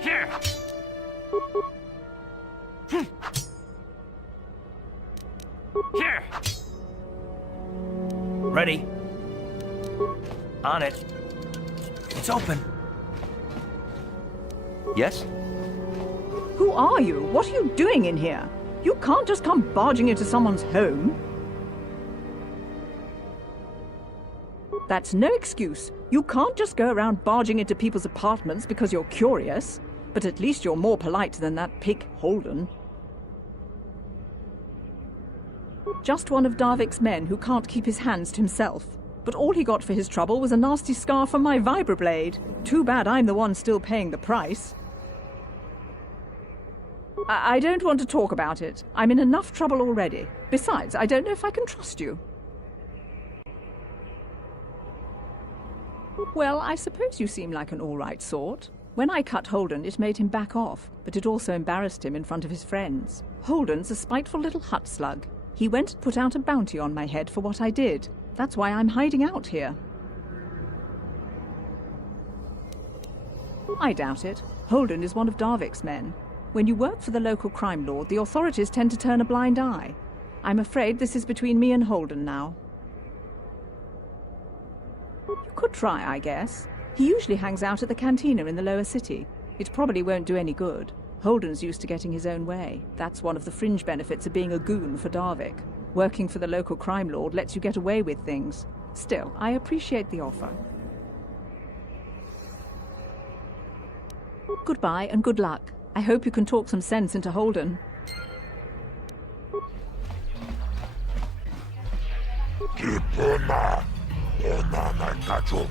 Here. Here. Ready. On it. It's open. Yes? Who are you? What are you doing in here? You can't just come barging into someone's home. That's no excuse. You can't just go around barging into people's apartments because you're curious. But at least you're more polite than that pig Holden. Just one of Darvik's men who can't keep his hands to himself. But all he got for his trouble was a nasty scar from my vibroblade. Too bad I'm the one still paying the price. I don't want to talk about it. I'm in enough trouble already. Besides, I don't know if I can trust you. Well, I suppose you seem like an all-right sort. When I cut Holden, it made him back off, but it also embarrassed him in front of his friends. Holden's a spiteful little hut slug. He went and put out a bounty on my head for what I did. That's why I'm hiding out here. I doubt it. Holden is one of Darvik's men. When you work for the local crime lord, the authorities tend to turn a blind eye. I'm afraid this is between me and Holden now. You could try, I guess. He usually hangs out at the cantina in the lower city. It probably won't do any good. Holden's used to getting his own way. That's one of the fringe benefits of being a goon for Darvik. Working for the local crime lord lets you get away with things. Still, I appreciate the offer. Goodbye and good luck. I hope you can talk some sense into Holden. Kipuna, ona naikacho,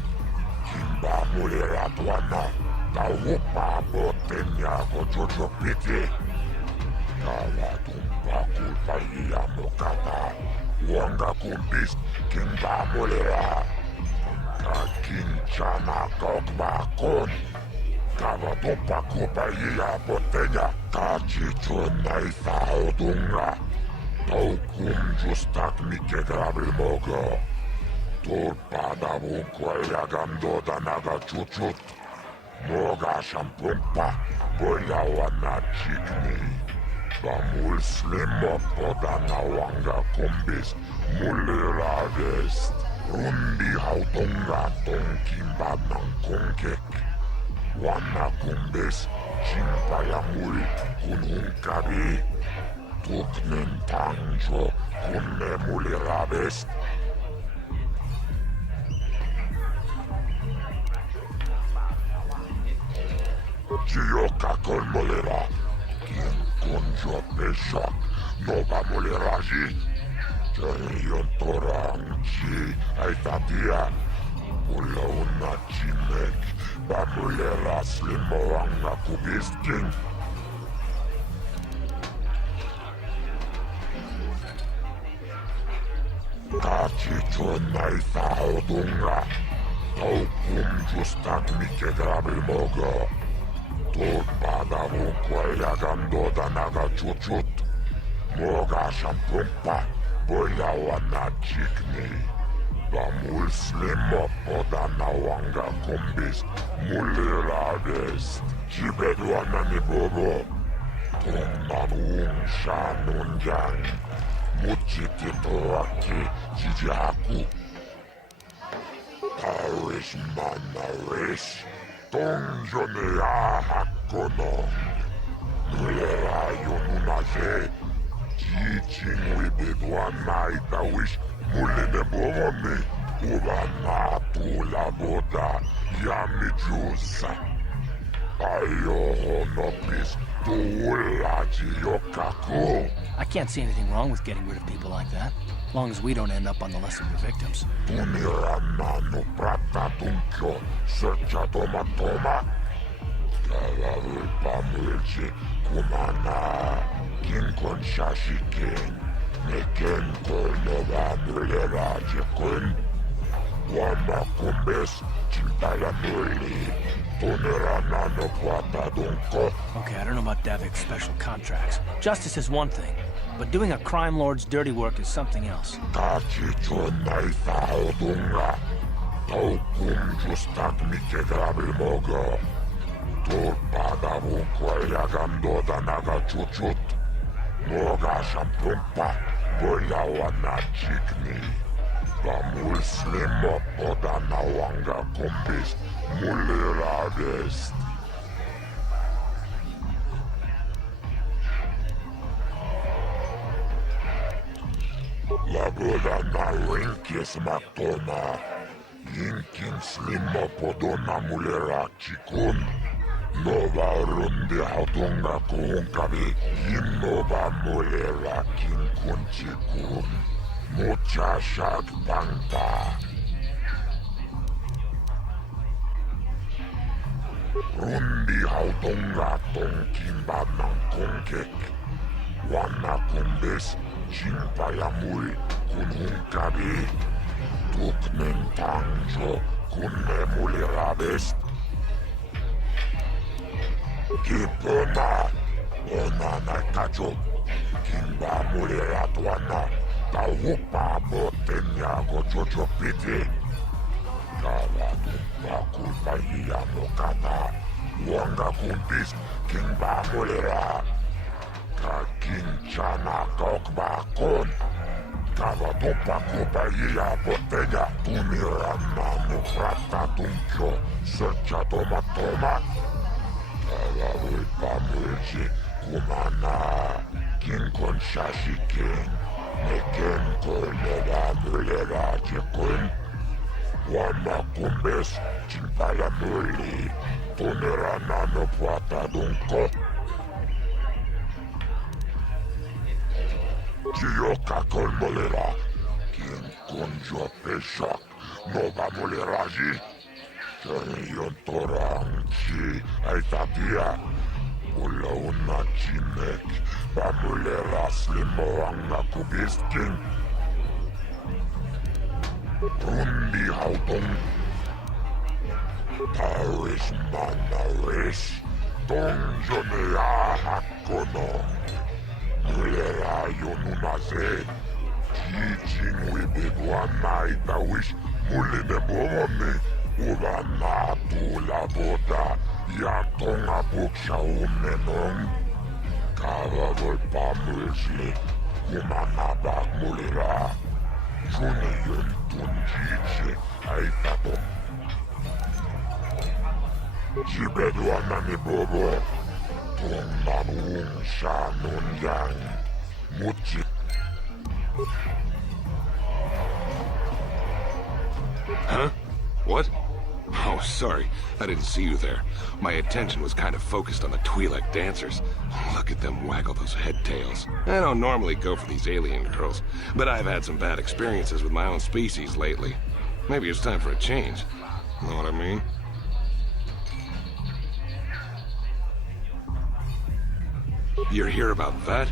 kimba mulera tuana, taupa botenya gojojo piti. Tawa tumpa kulpa iya mokata, wanga kumbis, kimba mulera. Kakinchana kokba kon. Kava tumpa kulpa iya botenya, kachicho naisa odunga. Taukum justak mike grabil mogo. Tulpada vunko elagando danaga chuchut. Moga shampumpa, boya wana chikni. Bamul slimo podana wanga kumbis, mulira vest. Rundi hautunga tonkimba nankongek. Wana kumbis, chimpaya mul kunhunkabi. Tuknen tangjo kunne mulira vest. Gioca con molera, quien conjo peshak, no va moleraji. Jerion torangi, aitatia, pula una chimek, va molera slimoanga kubiskin. Kachicho naisa odunga, taukum justak mike grabil mogo. Tulpada vunko elagando danaga chuchut. Moga shampumpa, boya wana chikni. Bamul slimo podana wanga kumbis, mulira vest. Jibedwana ni bobo. Tumman shanunjang. Muchiti toaki, jijaku. Tarish manarish. Donjone ahakono. Nulera yonunaje. Jijing wibidwana itawish. Mulene bovome. Ubana tula boda. Yami jusa. Ayo honopis. Tuulaji yokaku. I can't see anything wrong with getting rid of people like that, as long as we don't end up on the list of the victims. Tunirannanu prata tunkyo, searcha toma toma. Kalalpa mulji kumana, kinkon shashikin, neken kolnova mulera jekun. Wama kumbes, chintaya muli, tunirannanu prata dunko. Okay, I don't know about Davik's special contracts. Justice is one thing, but doing a crime lord's dirty work is something else. Kachicho naisa odunga, taukum justak mike grabil mogo. Turpadavunkua jagandoda naga chuchut. Moga shampumpa, boyawana chikni. Pamul slimo podana wanga kumbis, mulirades. Lagoda na rinkis matona. Yinkin slimo podona mulera chikun. Nova rundi hautunga kuhunkavi. Yinnova mulera kinkun chikun. Mucha shak bangpa. Rundi hautunga tonkimba nangkongkek. Wana kumbis. Chimpayamul kunhunkabi. Tuknen tangjo kunne mulirabes. Kipona ona nakajo. Kimba muliratuana. Tauhupa motenya gojojo piti. Kawatumpa kulpa hiya mokata. Wanga kumbis kimba mulira. Kakinchana kokbakon. Kawatumpa kulpa hiya botenya. Tumirana nukrata tunkyo. Searcha toma. Kawawulpa mulji kumana. Kinkon shashiken. Neken kolera mulera jekun. Wana kumbes chimpala muli. Tumirana nukwata dunko. Chiyoka kolmolera. Kinkunjo peshak. Nova moleraji. Chariyon torang chi aitatia. Ulauna chinek. Pamulera slimo anga kubiskin. Rundi hautong. Taris manaris. Tongjonea hakono. Mulera yonunaze. Teaching wibidwana itawish. Muline bomone. Ulana tula boda. Yatonga buksha umenong. Kawawul pamulsli. Kumanabak mulera. Juniyon tunjiche aitato. Jibedwana ni bobo. Tungmanung shanun yang. Muchi. Huh? What? Oh, sorry. I didn't see you there. My attention was kind of focused on the Twi'lek dancers. Look at them waggle those head tails. I don't normally go for these alien girls, but I've had some bad experiences with my own species lately. Maybe it's time for a change. Know what I mean? You're here about that?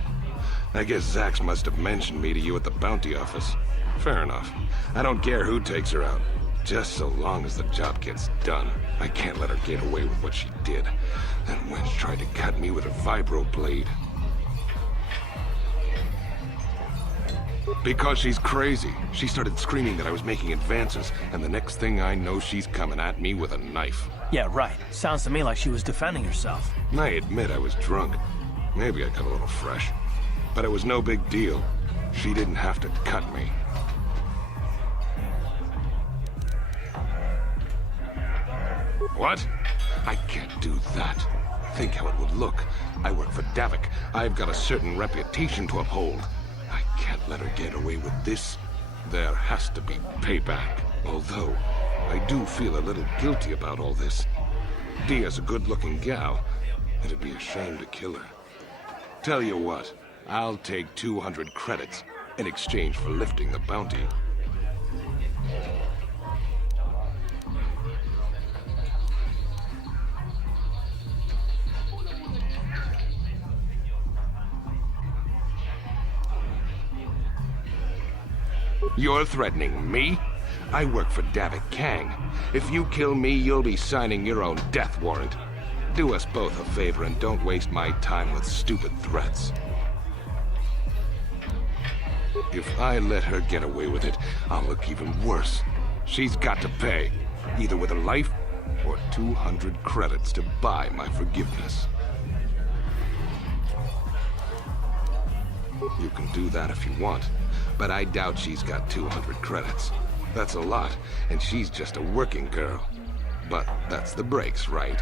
I guess Zax must have mentioned me to you at the bounty office. Fair enough. I don't care who takes her out. Just so long as the job gets done. I can't let her get away with what she did. That wench tried to cut me with her vibro blade. Because she's crazy. She started screaming that I was making advances, and the next thing I know, she's coming at me with a knife. Yeah, right. Sounds to me like she was defending herself. I admit I was drunk. Maybe I got a little fresh. But it was no big deal. She didn't have to cut me. What? I can't do that. Think how it would look. I work for Davik. I've got a certain reputation to uphold. I can't let her get away with this. There has to be payback. Although, I do feel a little guilty about all this. Dia's a good-looking gal. It'd be a shame to kill her. Tell you what, I'll take 200 credits in exchange for lifting the bounty. You're threatening me? I work for Davik Kang. If you kill me, you'll be signing your own death warrant. Do us both a favor and don't waste my time with stupid threats. If I let her get away with it, I'll look even worse. She's got to pay, either with her life or 200 credits to buy my forgiveness. You can do that if you want, but I doubt she's got 200 credits. That's a lot, and she's just a working girl. But that's the breaks, right?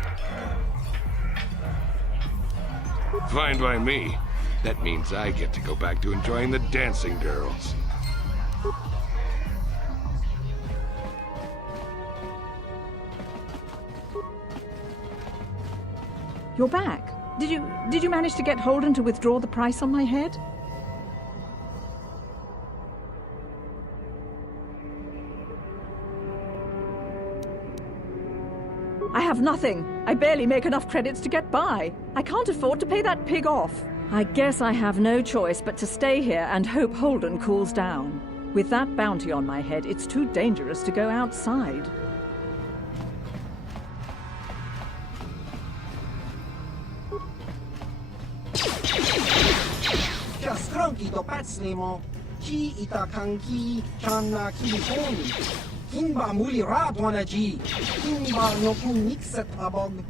Fine by me. That means I get to go back to enjoying the dancing girls. You're back. Did you manage to get Holden to withdraw the price on my head? I have nothing. I barely make enough credits to get by. I can't afford to pay that pig off. I guess I have no choice but to stay here and hope Holden cools down. With that bounty on my head, it's too dangerous to go outside. Skranki to pacnemo, ki itakanki channa ki honi. Kimba muli radwana ji, kimba no kunixet abog.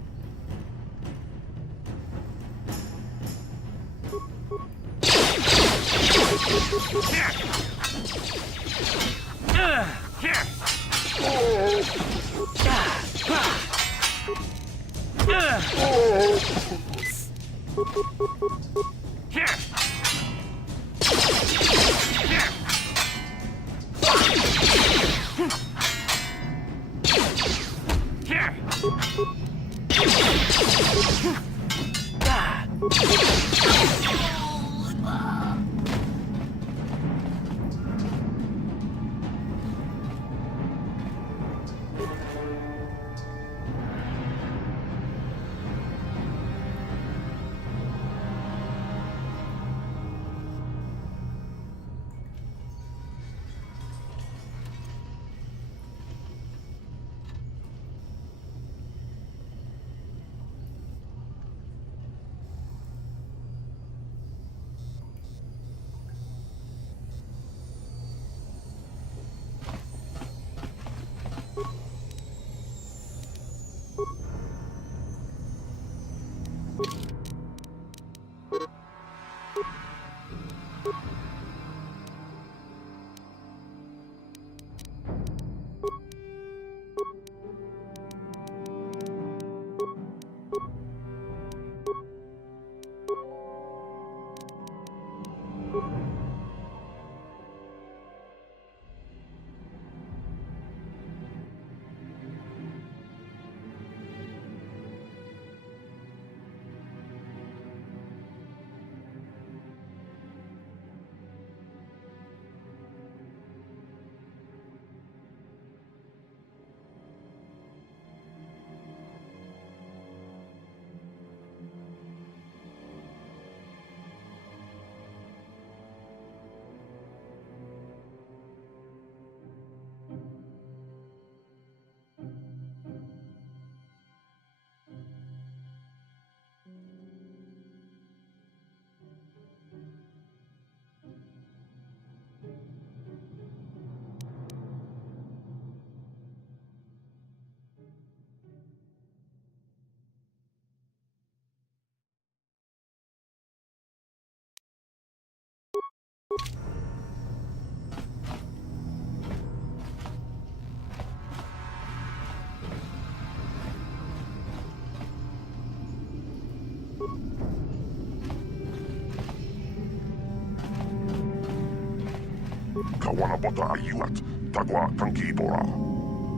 Kawanapota ayuat, tagwa kankipora.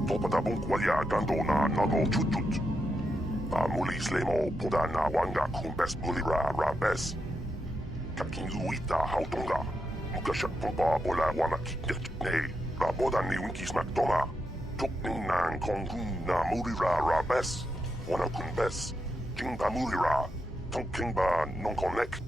Topata bunkwalia gandona nago chutut. Muli slemo puda na wanga kumbes bulira rabes. Kakinluita hautonga. Mukashak pumpa bola wana kikne. Raboda ni winkis maktoma. Tukning nang kongun na mulira rabes. Wana kumbes. Kingba mulira. Tonkingba non connect.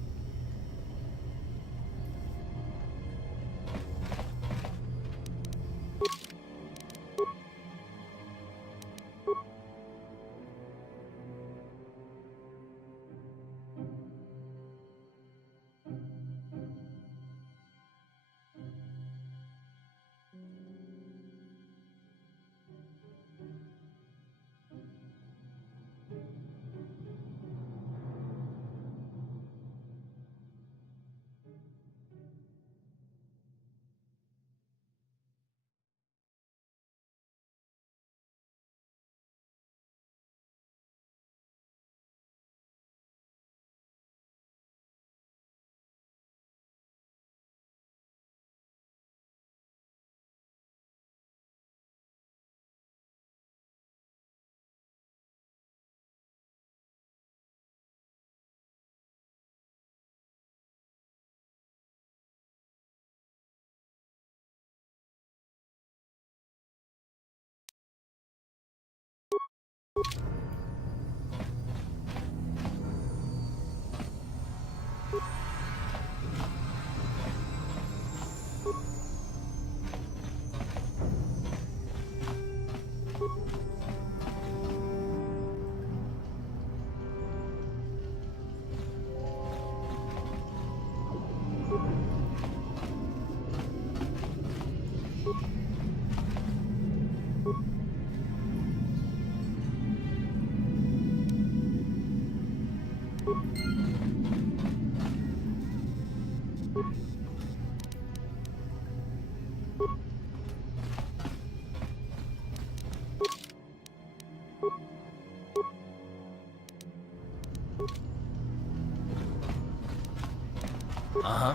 Uh-huh.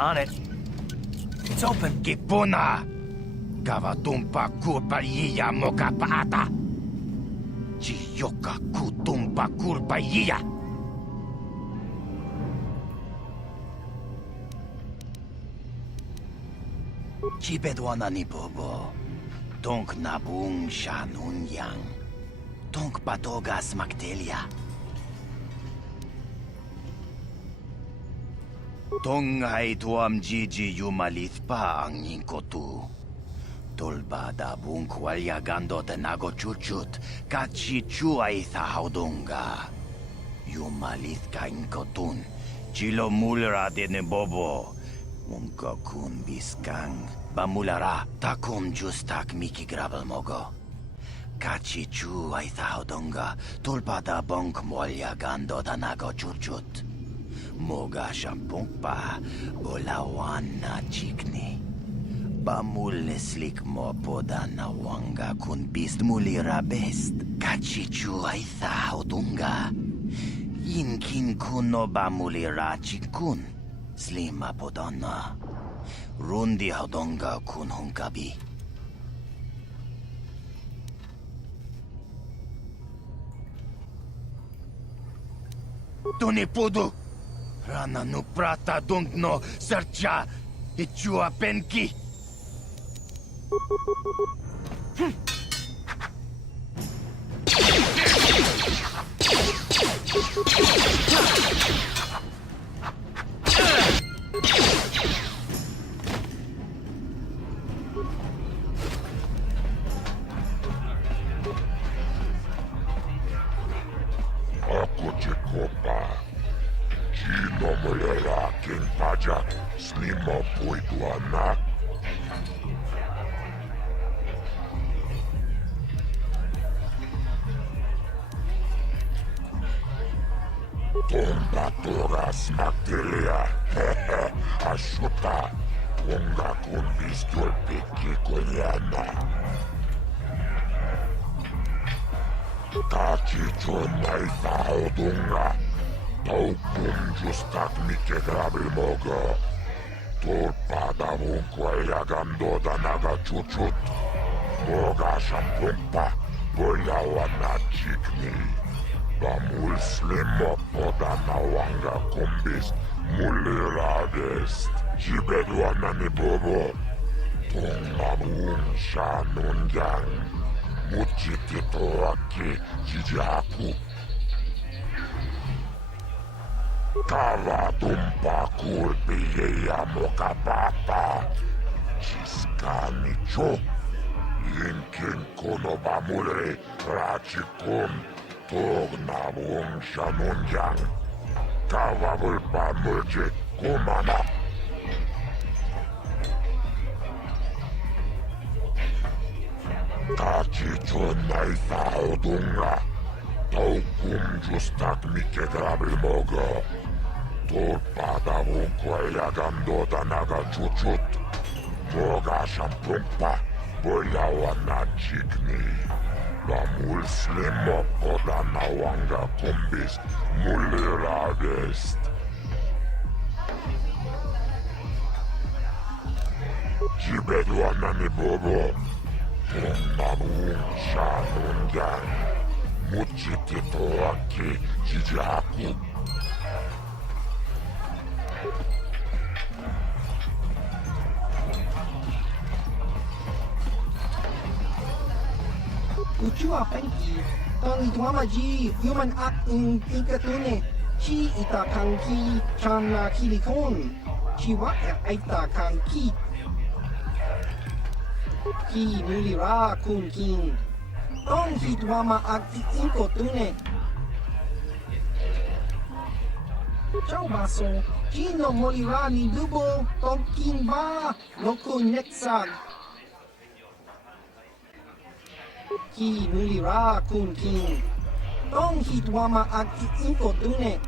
On it. It's open. Kipuna! Kavatumpa kurpaiya moka paata! Chiyoka kutumpa kurpaiya! Chibedwana ni bobo. Tonk nabung shanun yang. Tonk patogas maktelia. Tong ay tuam jiji yumalith pa ang yingkotu. Tolba da bung kwalya gando de nago chuchut, kachi chu ay thahaudunga. Yumalith ka inkotun, chilo mulra de ne bobo. Munko kun biskang, bamulara, takum justak miki grabel mogo. Kachi chu ay thahaudunga, tolba da bung kwalya gando da nago chuchut. Moga shampungpa, bolawan na chikni. Bamul neslik mo poda na wanga kun bist mulira best. Kachichu ay thaudunga. Yinkin kuno bamulira chikun. Slima podana. Rundi haudonga kun hunkabi. Tunipudu! Rana no prata dungno sercha ichua penki. Ako Jacoba. Chino mulera king paja. Slima puitu anak. Tomba toras maktelia. Ashuta. Unga kun bistol piki konyana. Kachi chonai thaudunga. Taukum justak mike grabil mogo. Tulpada vunkua ja gandoda naga chuchut. Moga shampumpa. Bojawa na chikni. Bamul slimmo poda na wanga kumbis. Mulliradest. Jibedwana ni bobo. Tungabung shanunjang. Muchitito aki jijaku. Kava tumpa kurpi ja moka papa. Chiskani cho. Yinkin kono bamule rachikum. Togna wung shanunjang. Kava vulpa mulje kumana. Kachi chonai thaudunga. Taukum justak mike grabil mogo. Tulpada vunkua ja gandoda naga chuchut. Moga shampumpa. Bojawa na chikni. Bamul slimmo poda na wanga kumbis. Mulliradest. Jibedwana ni bobo. Tungabung shanunjang. Muchitito aki jijaku. Kuchua penki, tong ituamaji, human act in ikatune, chi ita kanki, chana kilikon, chiwa aita kanki. Ki mulira kun kin, tong hituama act inkotune. Ciao baso, Kino molira ni lubo, tong kin ba, loko netsag. Ki mulira kun kin. Tong hitwama ag inko dune.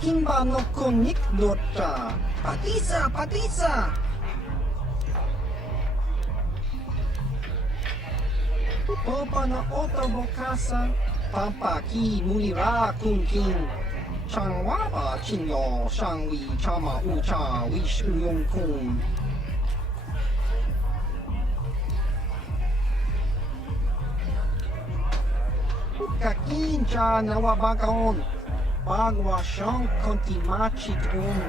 Kimba no konik dota. Patisa, patisa. Opa na oto bokasa. Pampa ki mulira kun kin. Changwa ba chinyo shangwi chama ucha wishu yung kun. Kakincha nawabagaon, bagwa siyang kontimachitun.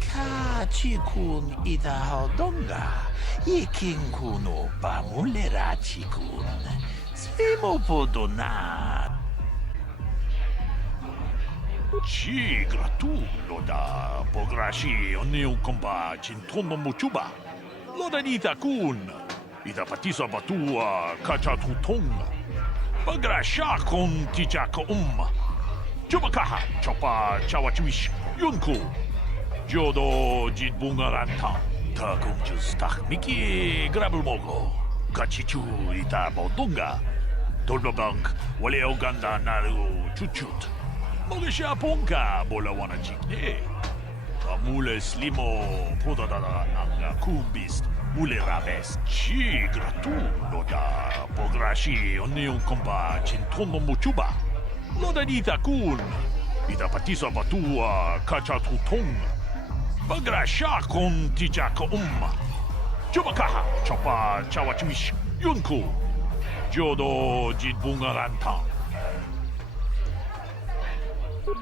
Kachikun idahaldonga, iking kuno pamulera chikun, svimo podonat. Ci gratulo da pograshi oniu komba cintono muchuba. Loda nita kun. Ita patisa batua kacha tutong. Pagrasha kon tijaka Chubakaha chopa chawachuish yunku. Jodo jitbungaranta. Ta kunjus tak miki grabulmogo. Kachichu ita bodunga. Dolbabank wale oganda naru chuchut. Mogesha ponka bola wana jikne. Mule slimo podadada nanga kumbist. Mule rabes chi gratu loda pograshi onion komba cintono muchuba. Loda nita kun. Ita patisa batua kacha tutong. Pagrasha kon tijaka Chubakaha chopa chawachuish yunku. Jodo jitbungaranta.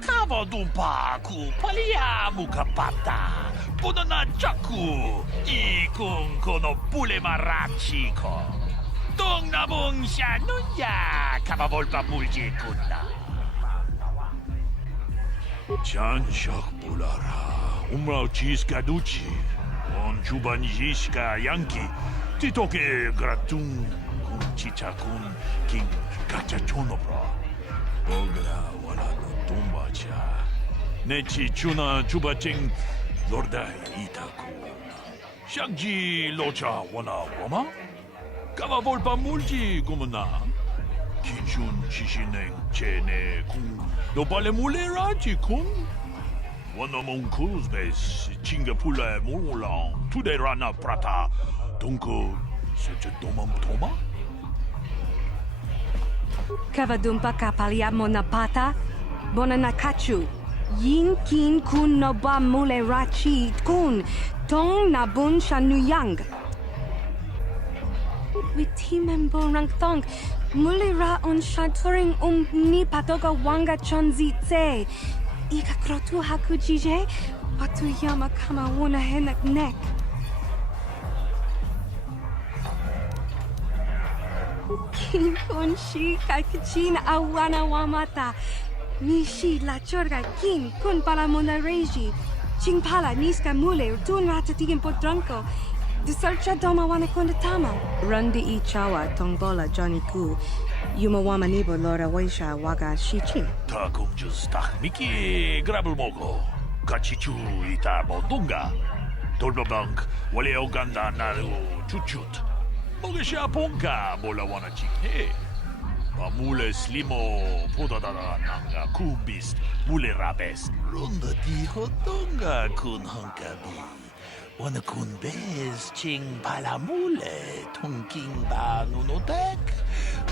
Kavadumpa ku palia mukapata. Punana chaku. Ikun kono pule marachiko. Dong nabong siya nunya. Kavavolpa mulji kunna. Chanshak bulara. Umrao chiskaduchi. On chubanjiska yanki. Titoke gratun kun chichakun king kachachonobra. Bogra wala no tumbacha. Nechi chuna chubaching lorda itaku. Shagji locha wana wama? Kava volpa multi kumuna. Kinchun chishineng chene kung no bale mulera chikung. Wana mong kuzbes chingapula mulang tude rana prata. Dunko suche domam toma? Kavadumpa kapaliamo na pata, bona nakachu. Yin kin kun no ba mule rachi kun, tong na bun shanuyang. Witimembo rang tong, mule ra on shaturing ni patoga wanga chonzi tse. Ika krotu hakujije, watu yama kama wuna henak nek. Kin kun shi kakichin awana wamata. Nishi la chorga kin kun pala mona reji. Ching pala niska mule tun ratatigin potranko. Disalcha doma wana kondatama. Rundi I chawa tongbola Johnny Ku. Yuma wama nibo lora waisha waga shichi. Ta kumjus tak miki grabulmogo. Kachichu ita bodunga. Dolbabank wale oganda naru chuchut. Mogesha ponka bola wana chikne. Mule slimo podadada nanga kumbist mule rabes. Runda di hodonga kun hankabi. Wana kun bez ching palamule tongking ba nunotek.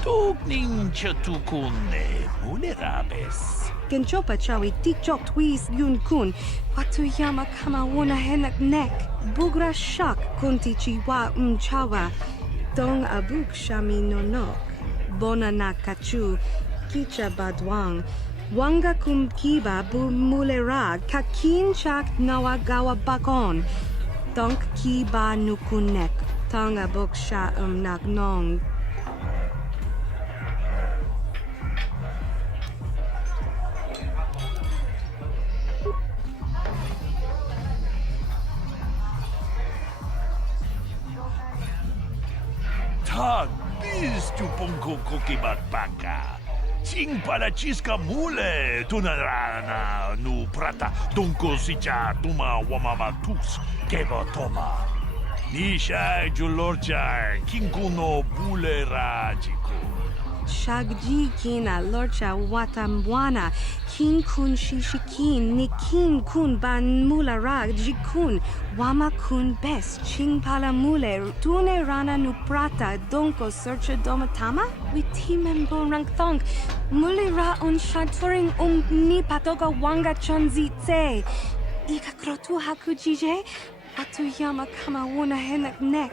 Tugning chatukune mule rabes. Genchopa chawi tikchok twis yun kun. Watu yama kama wuna henak nek. Bugra shak kunti chiwa chawa. Dong abuk shami nonok. Bona na kachu. kicha badwang. Wanga kumkiba bu mulera kakin chak nawagawa bakon. Donk kiba nukunek. Tanga boksha nagnong. Tag, bis tu ponko kokibat baka. Sing para chiska mule, tunarana nu prata, donko sicha tuma wamamatus, keba toma. Nisha julorcha, kinkuno bule rajiko. Shagji kina lorcha watamwana. Kin kun shishikin, nikin kun ban mulara jikun. Wama kun bes, ching pala mule, tune rana nu prata, donko searcha domatama? Witimembo rangthong, mulira un shaturing ni patoga wanga chonzitse. Ika krotu hakujije, atuyama kama wuna henak nek.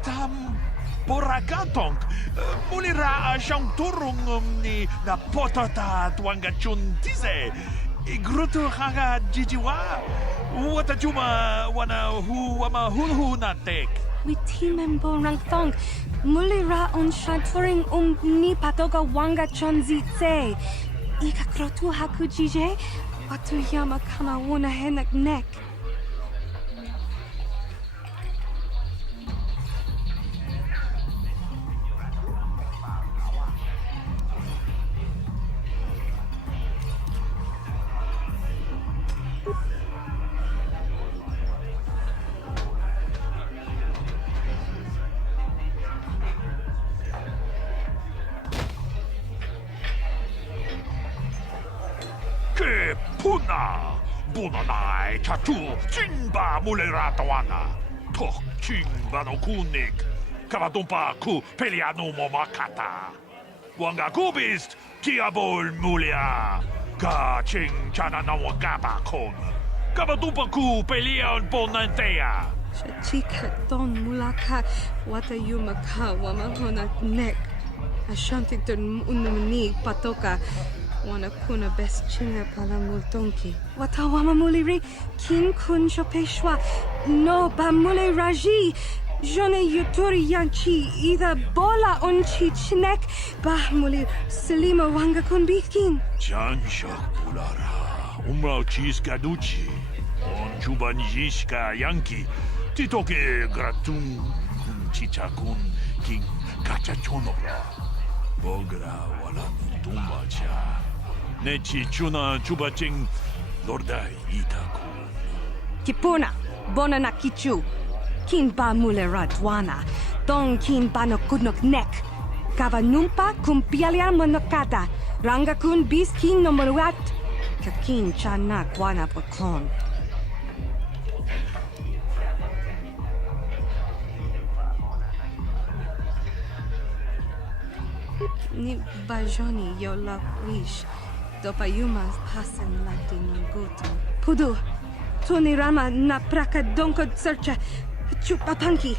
Tam Boragatong, mulira siyang turong ni na potata tuanga chuntize. Igruto haga jijiwa. Wata juma wana wama hulhu na tek. Witimembo rangthong, mulira un shaturing ni patoga wanga chonzitse. Ika krotu hakujije, watuyama kama wuna henak nek. Ke puna, bunanai chatu, chingba mulera tawana. Tok chingba no kunik, kavatumpa ku pelianu momakata. Wanga kubist, tiabol mulia, ka ching chana na wangaba kon. Kavatumpa ku pelian ponantea. Chika don mulaka watayuma ka wamahona nek. Ashanti don unumni patoka. Wana kuna best chinga pala multonki. Watawama muliri kin kun shopeshwa. No ba mule raji. Jone yuturi yanchi ida bola onchi chinek. Bah muli selima wanga kun bitkin. Janshak pulara, umrao chiska duchi. On chubanjishka yanki. Titoke gratum chichakun king kachachonobra. Bogra wala tumba cha. Nechi chuna chubaching lordai itaku. Kipuna, bona na kichu. Kin ba mule radwana. Don kin ba no kudnok nek. Kava numpa kumpialia monokata. Ranga kun bis kin no moruat. Kakin chana kwana pokon. Ni bajoni yo la wish. Dopa yuma pasen lati nangutu. Pudu, tuni rama na praka donko searcha. Chupapanki.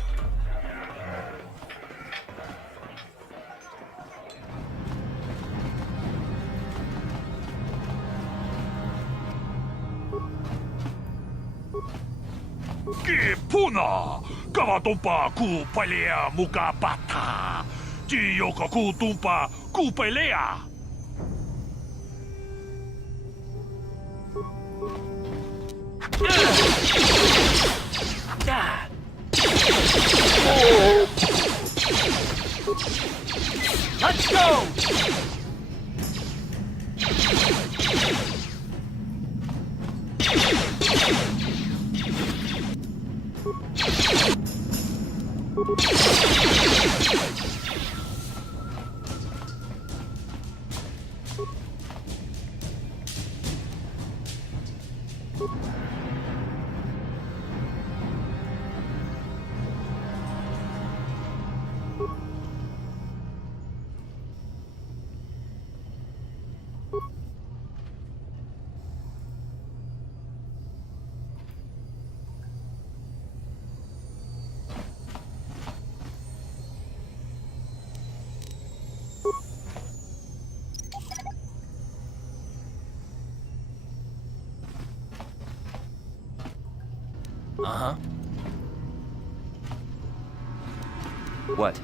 Ki puna, kavatumpa ku palea muka bata. Jiyoka ku tumpa ku pelea. Let's go! Uh-huh. What?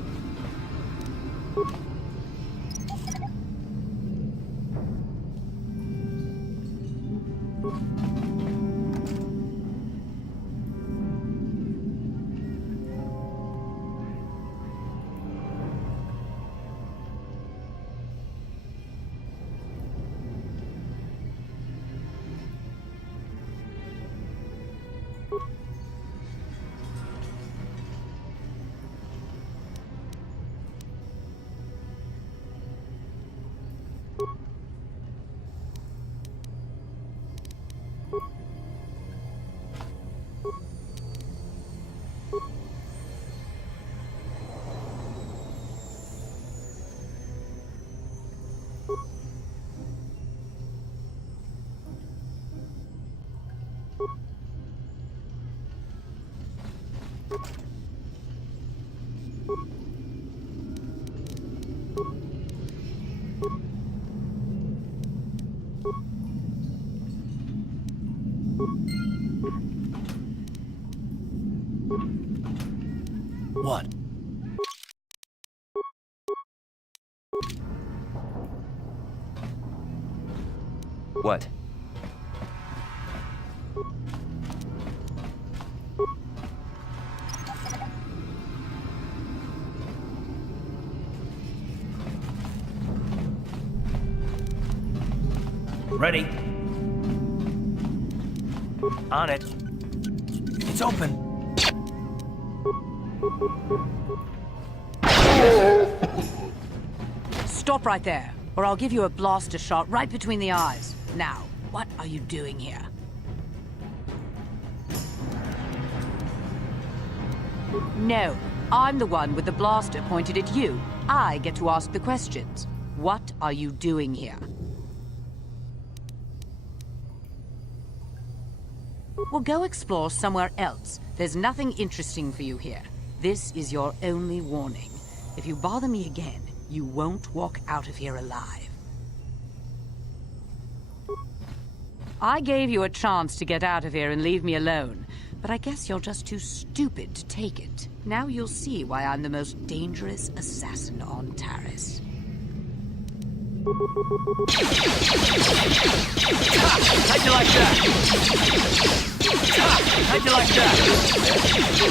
What? What? Ready? On it. It's open. Stop right there, or I'll give you a blaster shot right between the eyes. Now, what are you doing here? No, I'm the one with the blaster pointed at you. I get to ask the questions. What are you doing here? Well, go explore somewhere else. There's nothing interesting for you here. This is your only warning. If you bother me again, you won't walk out of here alive. I gave you a chance to get out of here and leave me alone, but I guess you're just too stupid to take it. Now you'll see why I'm the most dangerous assassin on Taris. How'd you like that? How'd you like that?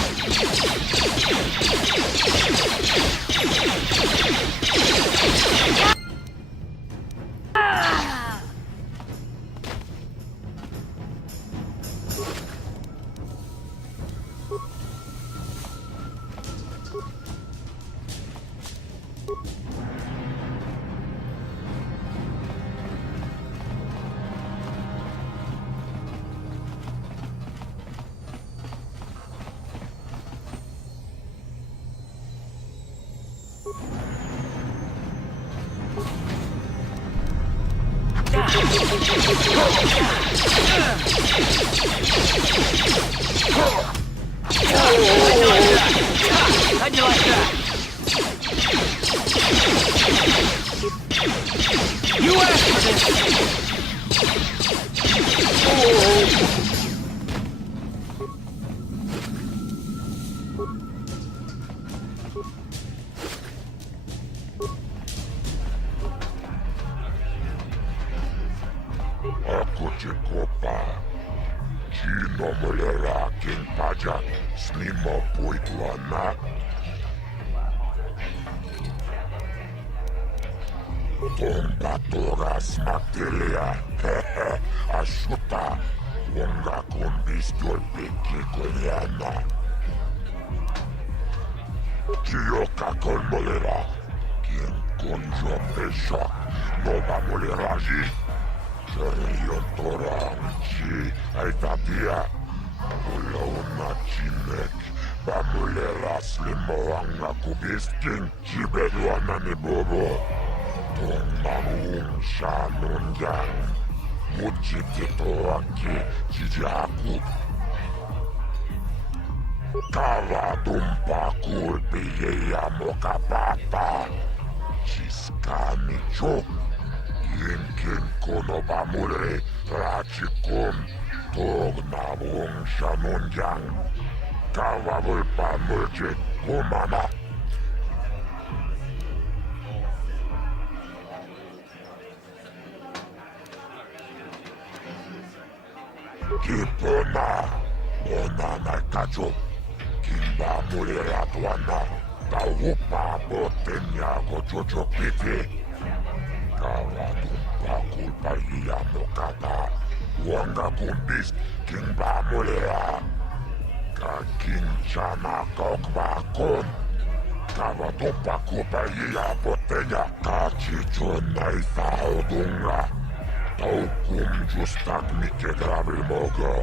How'd you like that? You asked for this! Ako ci kopa. Chino mulera king pajak. Snimo puituana. Tomba toras matelia. Ashuta. Wonga kumbistol piki koyana. Chioka con mulera. Quien conjo peshak. Nova muleraji. Terion toranchi. Aitatia. Ulona chimek. Bamulera slimoanga kubiskin. Chibeduana ni bobo. Tongmangum shanungang. Mujititoaki jijaku. Kava dumpa kulpiyeya mokapata. Chiskamicho. Yinkin kono bamule rachikum. Tugnaung Shanunjang. Kawawul Pamulchit Kumana. Kipuna. Ona Nakajo. Kimba Mulera Tuana. Taupa Botenya Gojojo Piti. Kawadumpa Kulpa Yamokata. Wanga Kumbis Kimba Mulera. Kakinchana Kokba Kun. Kawadumpa Kulpa Yamotenya. Kachichuna Isaudunga. Taukum Justak Mikegrabil Mogo.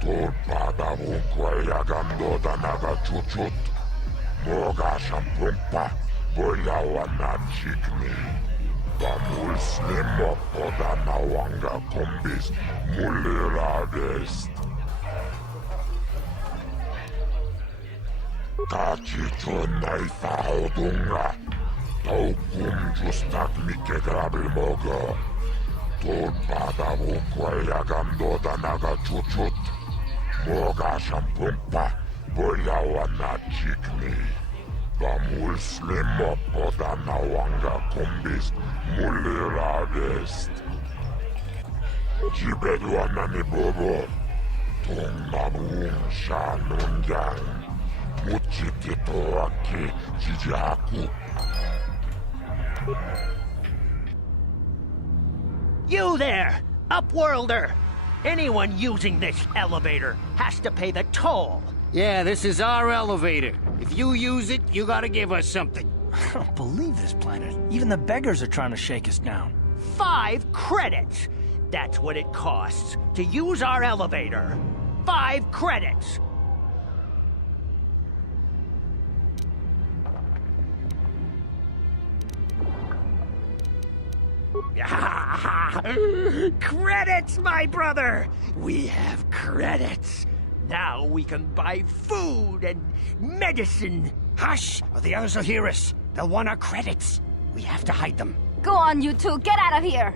Tulpada Vunkwa Gando Danaga Chuchut. Moga Shampumpa. Boyawana Chikni. Bamul Slimo Podana Wanga Kumbis. Muliradest. Kachichuna Isaudunga. Taukum Justak Mikegrabil Mogo. Tulpada Vunkwa Gando Danaga Chuchut. Moga Shampumpa. Boyawana Chikni. Bamul Slimo Podana Wanga Kumbis. Muliradest. Jibedwana ni Bobo. Tungnaung Shanunjang. Muchitito Aki Jijaku. You there, Upworlder! Anyone using this elevator has to pay the toll. Yeah, this is our elevator. If you use it, you gotta give us something. I don't believe this planet. Even the beggars are trying to shake us down. 5 credits! That's what it costs to use our elevator. 5 credits! Credits, my brother! We have credits. Now we can buy food and medicine. Hush, or the others will hear us. They'll want our credits. We have to hide them. Go on, you two. Get out of here.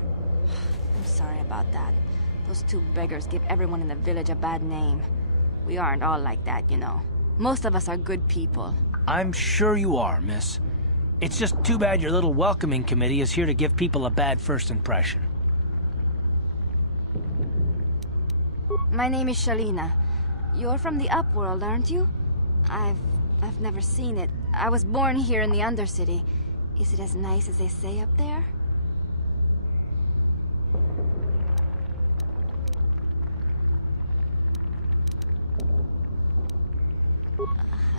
I'm sorry about that. Those 2 beggars give everyone in the village a bad name. We aren't all like that, you know. Most of us are good people. I'm sure you are, miss. It's just too bad your little welcoming committee is here to give people a bad first impression. My name is Shalina. You're from the Upworld, aren't you? I've never seen it. I was born here in the Undercity. Is it as nice as they say up there?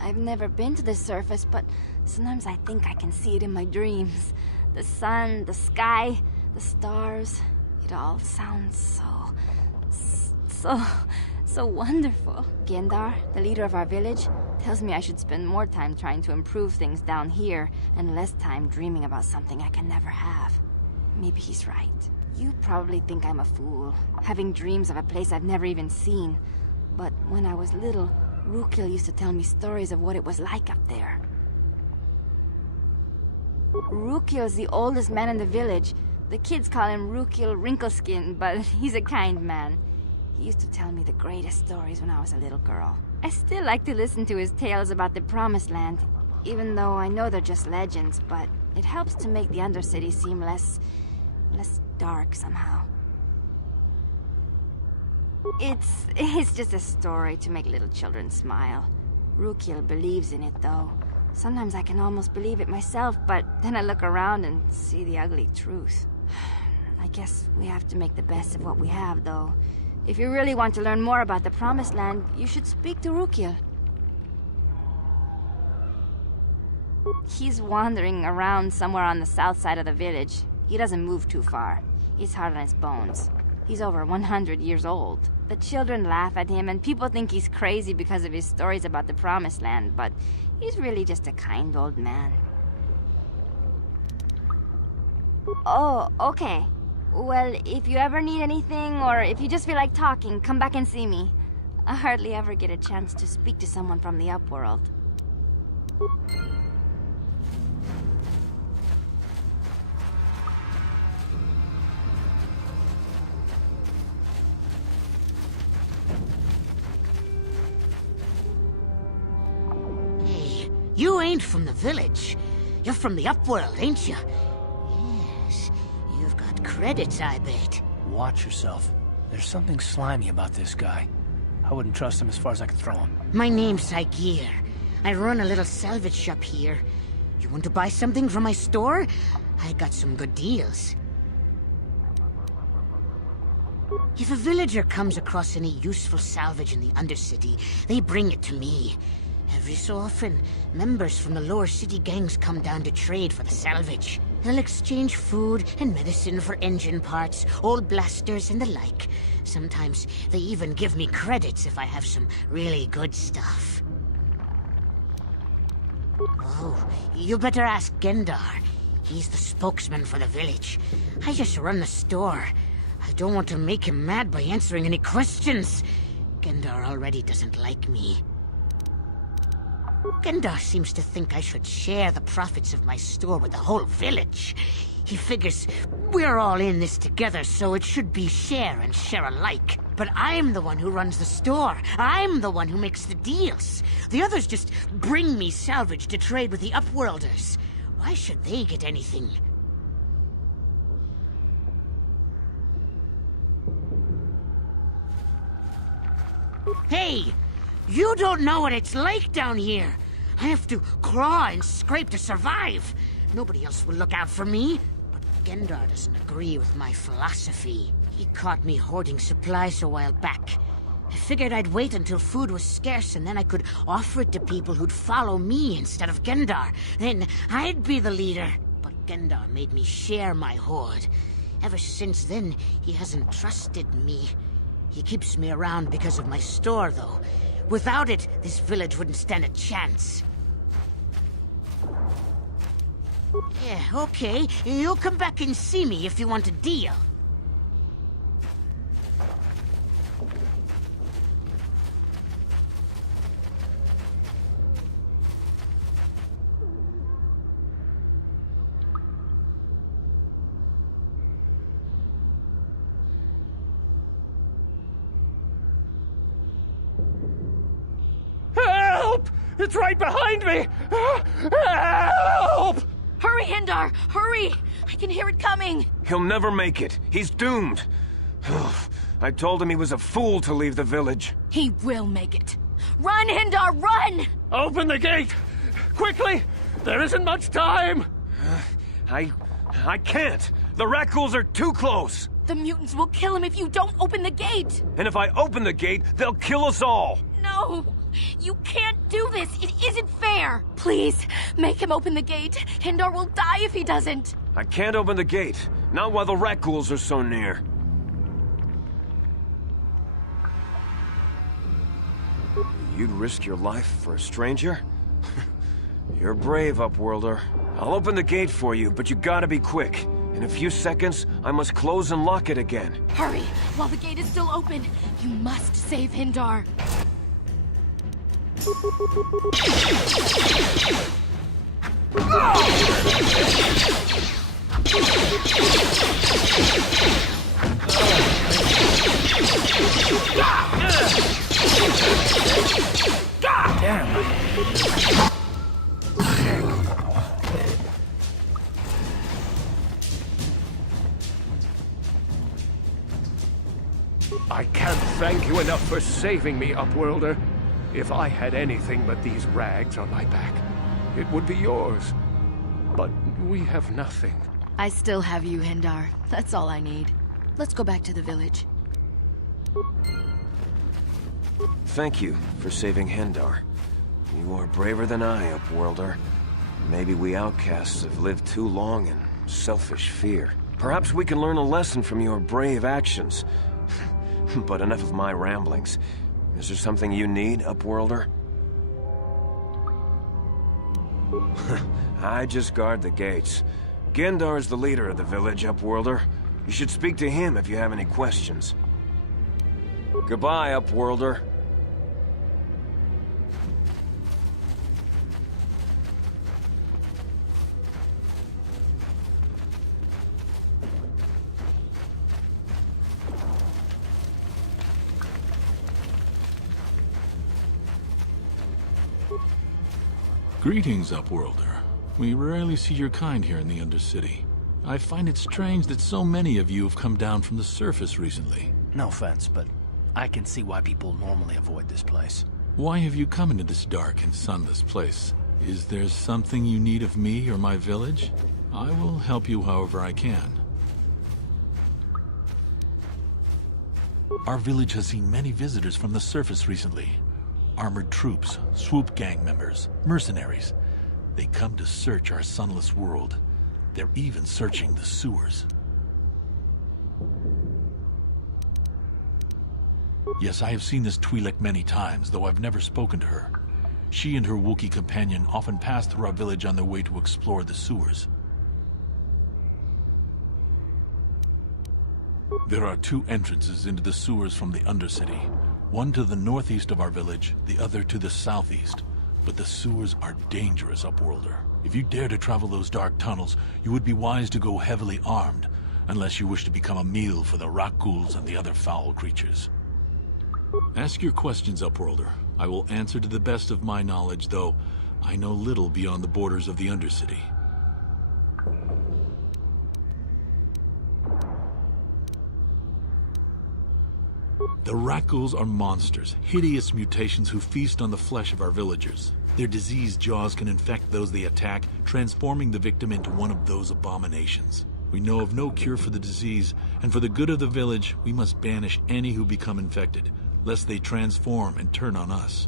I've never been to the surface, but sometimes I think I can see it in my dreams. The sun, the sky, the stars. It all sounds so wonderful. Gendar, the leader of our village, tells me I should spend more time trying to improve things down here and less time dreaming about something I can never have. Maybe he's right. You probably think I'm a fool, having dreams of a place I've never even seen. But when I was little, Rukil used to tell me stories of what it was like up there. Rukil's the oldest man in the village. The kids call him Rukil Wrinkleskin, but he's a kind man. He used to tell me the greatest stories when I was a little girl. I still like to listen to his tales about the Promised Land, even though I know they're just legends, but it helps to make the Undercity seem less dark somehow. It's just a story to make little children smile. Rukil believes in it, though. Sometimes I can almost believe it myself, but then I look around and see the ugly truth. I guess we have to make the best of what we have, though. If you really want to learn more about the Promised Land, you should speak to Rukil. He's wandering around somewhere on the south side of the village. He doesn't move too far. He's hard on his bones. He's over 100 years old. The children laugh at him, and people think he's crazy because of his stories about the Promised Land, but he's really just a kind old man. Oh, okay. Well, if you ever need anything, or if you just feel like talking, come back and see me. I hardly ever get a chance to speak to someone from the Upworld. You ain't from the village. You're from the Upworld, ain't you? Yes, you've got credits, I bet. Watch yourself. There's something slimy about this guy. I wouldn't trust him as far as I could throw him. My name's Saigir. I run a little salvage shop here. You want to buy something from my store? I got some good deals. If a villager comes across any useful salvage in the Undercity, they bring it to me. Every so often, members from the lower city gangs come down to trade for the salvage. They'll exchange food and medicine for engine parts, old blasters and the like. Sometimes they even give me credits if I have some really good stuff. Oh, you better ask Gendar. He's the spokesman for the village. I just run the store. I don't want to make him mad by answering any questions. Gendar already doesn't like me. Gendar seems to think I should share the profits of my store with the whole village. He figures we're all in this together, so it should be share and share alike. But I'm the one who runs the store. I'm the one who makes the deals. The others just bring me salvage to trade with the Upworlders. Why should they get anything? Hey! You don't know what it's like down here. I have to claw and scrape to survive. Nobody else will look out for me. But Gendar doesn't agree with my philosophy. He caught me hoarding supplies a while back. I figured I'd wait until food was scarce and then I could offer it to people who'd follow me instead of Gendar. Then I'd be the leader. But Gendar made me share my hoard. Ever since then, he hasn't trusted me. He keeps me around because of my store, though. Without it, this village wouldn't stand a chance. Yeah, okay. You'll come back and see me if you want a deal. Help! It's right behind me! Help! Hurry, Hindar! Hurry! I can hear it coming! He'll never make it. He's doomed. I told him he was a fool to leave the village. He will make it. Run, Hindar, run! Open the gate! Quickly! There isn't much time! I can't. The Rakghouls are too close. The mutants will kill him if you don't open the gate! And if I open the gate, they'll kill us all. No! You can't do this! It isn't fair! Please, make him open the gate. Hindar will die if he doesn't. I can't open the gate. Not while the Rakghouls are so near. You'd risk your life for a stranger? You're brave, Upworlder. I'll open the gate for you, but you gotta be quick. In a few seconds, I must close and lock it again. Hurry! While the gate is still open, you must save Hindar. I can't thank you enough for saving me, Upworlder. If I had anything but these rags on my back, it would be yours. But we have nothing. I still have you, Hindar. That's all I need. Let's go back to the village. Thank you for saving Hendar. You are braver than I, Upworlder. Maybe we outcasts have lived too long in selfish fear. Perhaps we can learn a lesson from your brave actions. But enough of my ramblings. Is there something you need, Upworlder? I just guard the gates. Gendar's the leader of the village, Upworlder. You should speak to him if you have any questions. Goodbye, Upworlder. Greetings, Upworlder. We rarely see your kind here in the Undercity. I find it strange that so many of you have come down from the surface recently. No offense, but I can see why people normally avoid this place. Why have you come into this dark and sunless place? Is there something you need of me or my village? I will help you however I can. Our village has seen many visitors from the surface recently. Armored troops, swoop gang members, mercenaries. They come to search our sunless world. They're even searching the sewers. Yes, I have seen this Twi'lek many times, though I've never spoken to her. She and her Wookiee companion often pass through our village on their way to explore the sewers. There are two entrances into the sewers from the Undercity. One to the northeast of our village, the other to the southeast. But the sewers are dangerous, Upworlder. If you dare to travel those dark tunnels, you would be wise to go heavily armed, unless you wish to become a meal for the Rakghouls and the other foul creatures. Ask your questions, Upworlder. I will answer to the best of my knowledge, though I know little beyond the borders of the Undercity. The Rakghouls are monsters, hideous mutations who feast on the flesh of our villagers. Their diseased jaws can infect those they attack, transforming the victim into one of those abominations. We know of no cure for the disease, and for the good of the village, we must banish any who become infected, lest they transform and turn on us.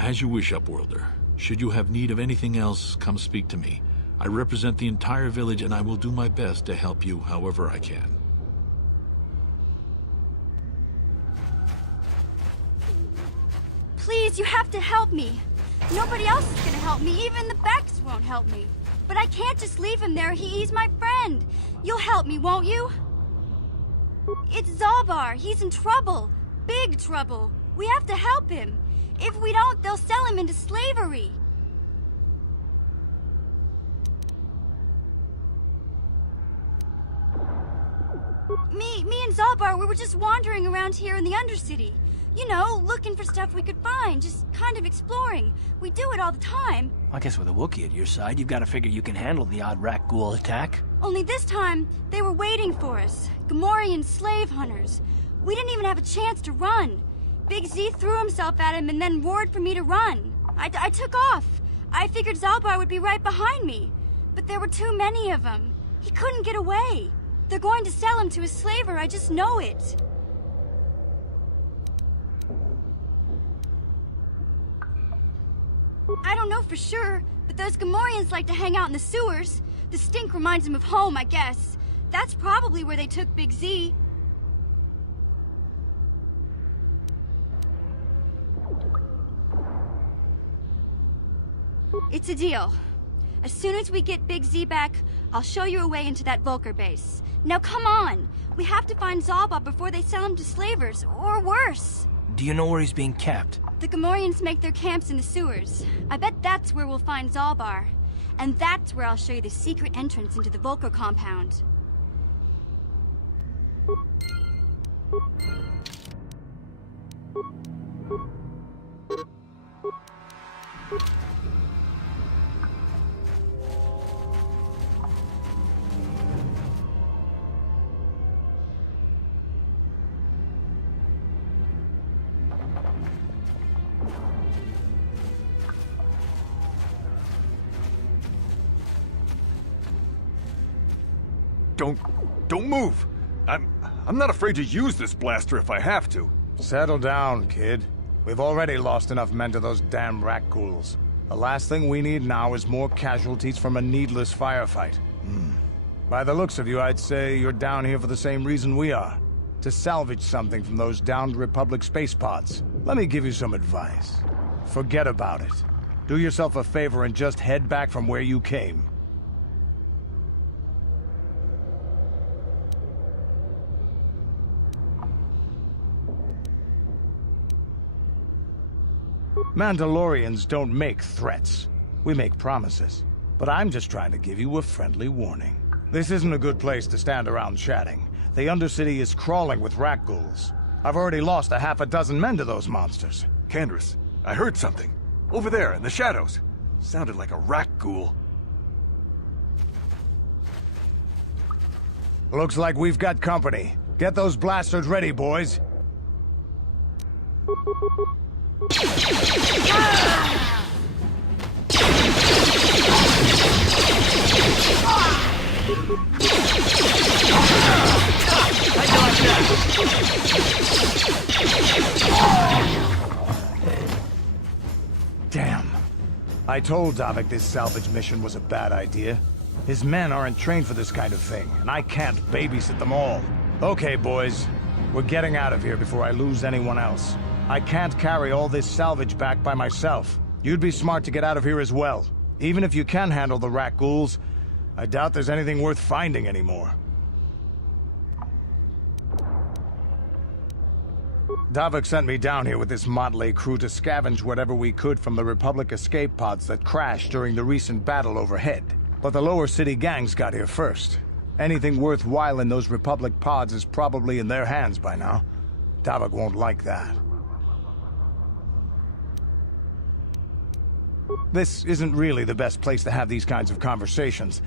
As you wish, Upworlder. Should you have need of anything else, come speak to me. I represent the entire village, and I will do my best to help you however I can. Please, you have to help me. Nobody else is gonna help me. Even the Becks won't help me. But I can't just leave him there. He's my friend. You'll help me, won't you? It's Zalbar. He's in trouble. Big trouble. We have to help him. If we don't, they'll sell him into slavery. Me and Zalbar, we were just wandering around here in the Undercity. You know, looking for stuff we could find, just kind of exploring. We do it all the time. I guess with a Wookiee at your side, you've got to figure you can handle the odd Rakghoul attack. Only this time, they were waiting for us. Gamorrean slave hunters. We didn't even have a chance to run. Big Z threw himself at him and then roared for me to run. I took off. I figured Zalbar would be right behind me. But there were too many of them. He couldn't get away. They're going to sell him to a slaver, I just know it. I don't know for sure, but those Gamorreans like to hang out in the sewers. The stink reminds them of home, I guess. That's probably where they took Big Z. It's a deal. As soon as we get Big Z back, I'll show you a way into that Vulkar base. Now come on! We have to find Zalbar before they sell him to slavers, or worse. Do you know where he's being kept? The Gamorreans make their camps in the sewers. I bet that's where we'll find Zalbar. And that's where I'll show you the secret entrance into the Vulkar compound. Don't move! I'm not afraid to use this blaster if I have to. Settle down, kid. We've already lost enough men to those damn Rakghouls. The last thing we need now is more casualties from a needless firefight. By the looks of you, I'd say you're down here for the same reason we are. To salvage something from those downed Republic space pods. Let me give you some advice. Forget about it. Do yourself a favor and just head back from where you came. Mandalorians don't make threats. We make promises. But I'm just trying to give you a friendly warning. This isn't a good place to stand around chatting. The Undercity is crawling with Rakghouls. I've already lost a half a dozen men to those monsters. Candace, I heard something. Over there, in the shadows. Sounded like a rat ghoul. Looks like we've got company. Get those blasters ready, boys. Damn. I told Davik this salvage mission was a bad idea. His men aren't trained for this kind of thing, and I can't babysit them all. Okay, boys. We're getting out of here before I lose anyone else. I can't carry all this salvage back by myself. You'd be smart to get out of here as well. Even if you can handle the rat ghouls, I doubt there's anything worth finding anymore. Davik sent me down here with this motley crew to scavenge whatever we could from the Republic escape pods that crashed during the recent battle overhead. But the lower city gangs got here first. Anything worthwhile in those Republic pods is probably in their hands by now. Davik won't like that. This isn't really the best place to have these kinds of conversations,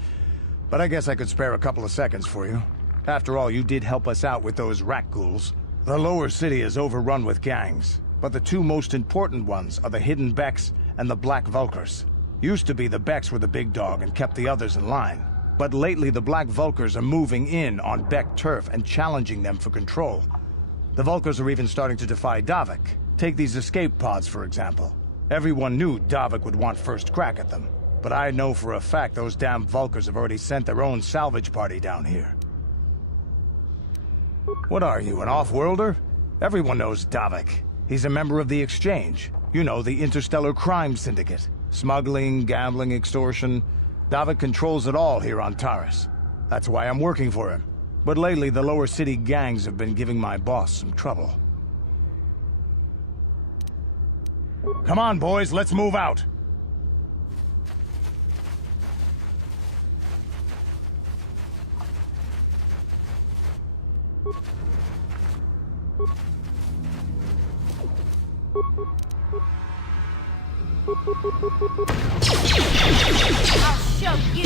but I guess I could spare a couple of seconds for you. After all, you did help us out with those rat ghouls. The lower city is overrun with gangs, but the two most important ones are the Hidden Becks and the Black Vulkars. Used to be the Becks were the big dog and kept the others in line. But lately the Black Vulkars are moving in on Beck turf and challenging them for control. The Vulkars are even starting to defy Davik. Take these escape pods, for example. Everyone knew Davik would want first crack at them. But I know for a fact those damn Vulkars have already sent their own salvage party down here. What are you, an off-worlder? Everyone knows Davik. He's a member of the Exchange. You know, the Interstellar Crime Syndicate. Smuggling, gambling, extortion. Davik controls it all here on Taris. That's why I'm working for him. But lately, the lower city gangs have been giving my boss some trouble. Come on, boys, let's move out! I'll show you.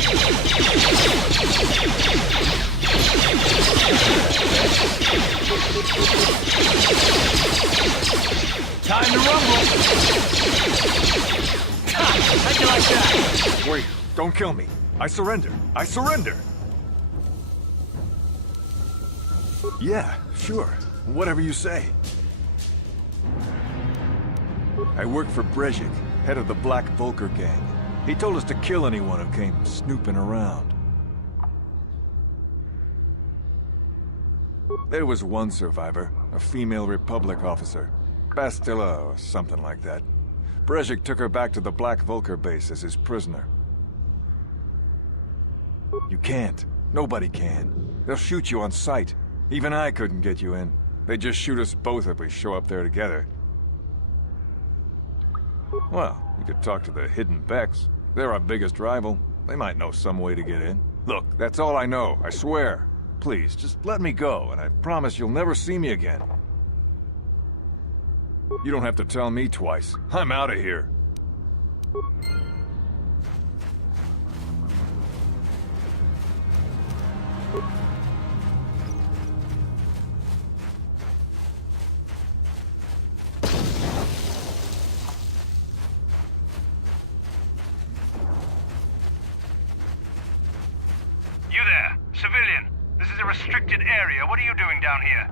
Time to rumble. How'd you like that? Wait, don't kill me. I surrender. I surrender! Yeah, sure. Whatever you say. I work for Brejik, head of the Black Vulkar gang. He told us to kill anyone who came snooping around. There was one survivor, a female Republic officer. Bastilla or something like that. Brejik took her back to the Black Vulkar base as his prisoner. You can't. Nobody can. They'll shoot you on sight. Even I couldn't get you in. They'd just shoot us both if we show up there together. Well, you could talk to the Hidden Becks. They're our biggest rival. They might know some way to get in. Look, that's all I know, I swear. Please, just let me go, and I promise you'll never see me again. You don't have to tell me twice. I'm out of here. You there, civilian. This is a restricted area. What are you doing down here?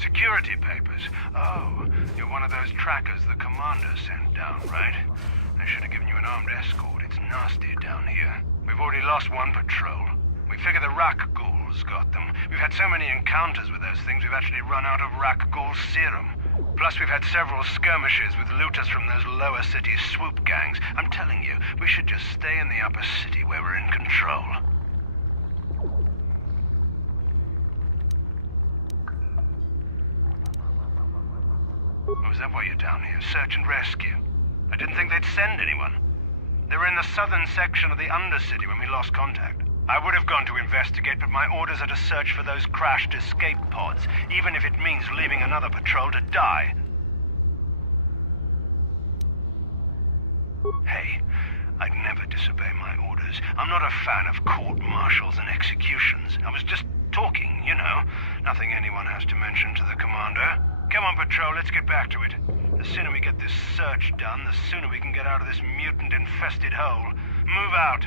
Security papers. Oh, you're one of those trackers the commander sent down, right? They should have given you an armed escort. It's nasty down here. We've already lost one patrol. We figure the Rak ghouls got them. We've had so many encounters with those things, we've actually run out of Rak ghoul serum. Plus, we've had several skirmishes with looters from those lower city swoop gangs. I'm telling you, we should just stay in the upper city where we're in control. Oh, is that why you're down here? Search and rescue? I didn't think they'd send anyone. They were in the southern section of the Undercity when we lost contact. I would have gone to investigate, but my orders are to search for those crashed escape pods, even if it means leaving another patrol to die. Hey, I'd never disobey my orders. I'm not a fan of court-martials and executions. I was just talking, you know. Nothing anyone has to mention to the commander. Come on, Patrol, let's get back to it. The sooner we get this search done, the sooner we can get out of this mutant-infested hole. Move out.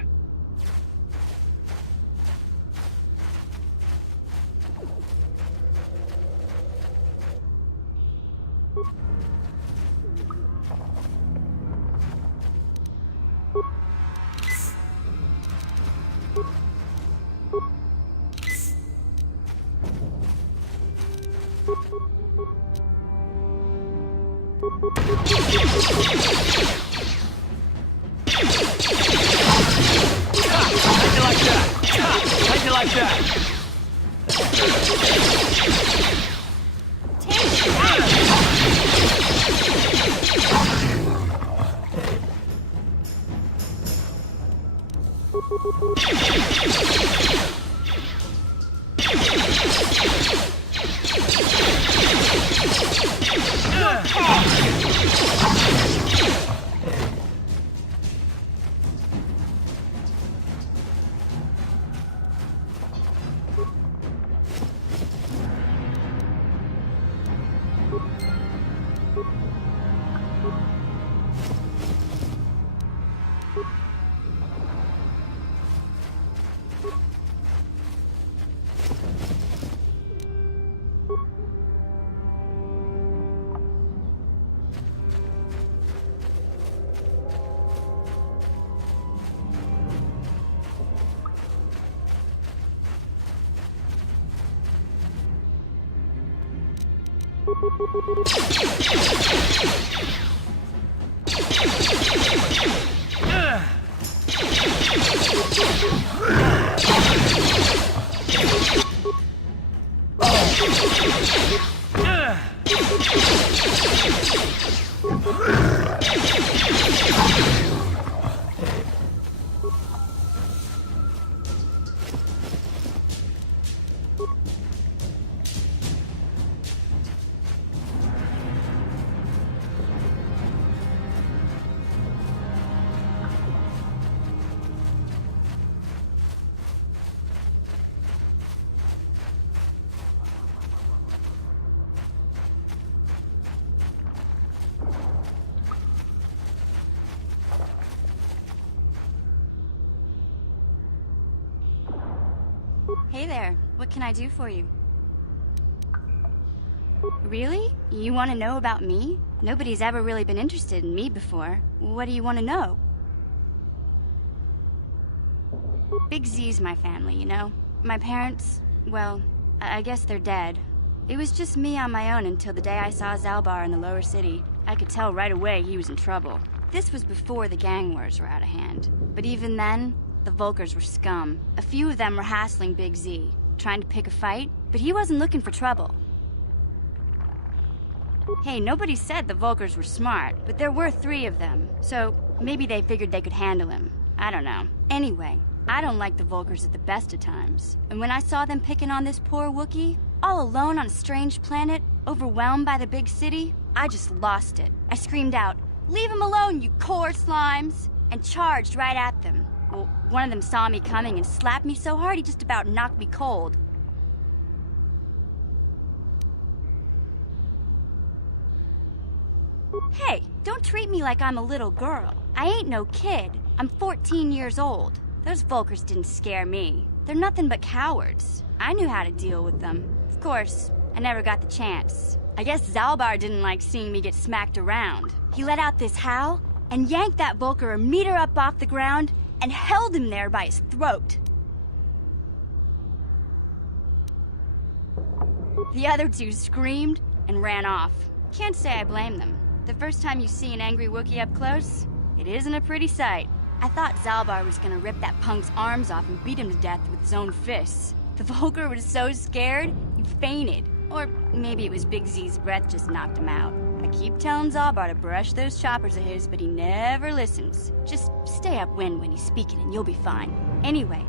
How'd you like that? Hey there, what can I do for you? Really? You want to know about me? Nobody's ever really been interested in me before. What do you want to know? Big Z's my family, you know? My parents, well, I guess they're dead. It was just me on my own until the day I saw Zalbar in the lower city. I could tell right away he was in trouble. This was before the gang wars were out of hand. But even then, the Vulkars were scum. A few of them were hassling Big Z, trying to pick a fight, but he wasn't looking for trouble. Hey, nobody said the Vulkars were smart, but there were 3 of them, so maybe they figured they could handle him. I don't know. Anyway, I don't like the Vulkars at the best of times, and when I saw them picking on this poor Wookiee, all alone on a strange planet, overwhelmed by the big city, I just lost it. I screamed out, "Leave him alone, you core slimes!" and charged right at them. Well, one of them saw me coming and slapped me so hard he just about knocked me cold. Hey, don't treat me like I'm a little girl. I ain't no kid. I'm 14 years old. Those Vulkars didn't scare me. They're nothing but cowards. I knew how to deal with them. Of course, I never got the chance. I guess Zalbar didn't like seeing me get smacked around. He let out this howl and yanked that Vulkar a meter up off the ground and held him there by his throat. The other 2 screamed and ran off. Can't say I blame them. The first time you see an angry Wookiee up close, it isn't a pretty sight. I thought Zalbar was gonna rip that punk's arms off and beat him to death with his own fists. The Vulkar was so scared, he fainted. Or maybe it was Big Z's breath just knocked him out. I keep telling Zalbar to brush those choppers of his, but he never listens. Just stay upwind when he's speaking and you'll be fine. Anyway,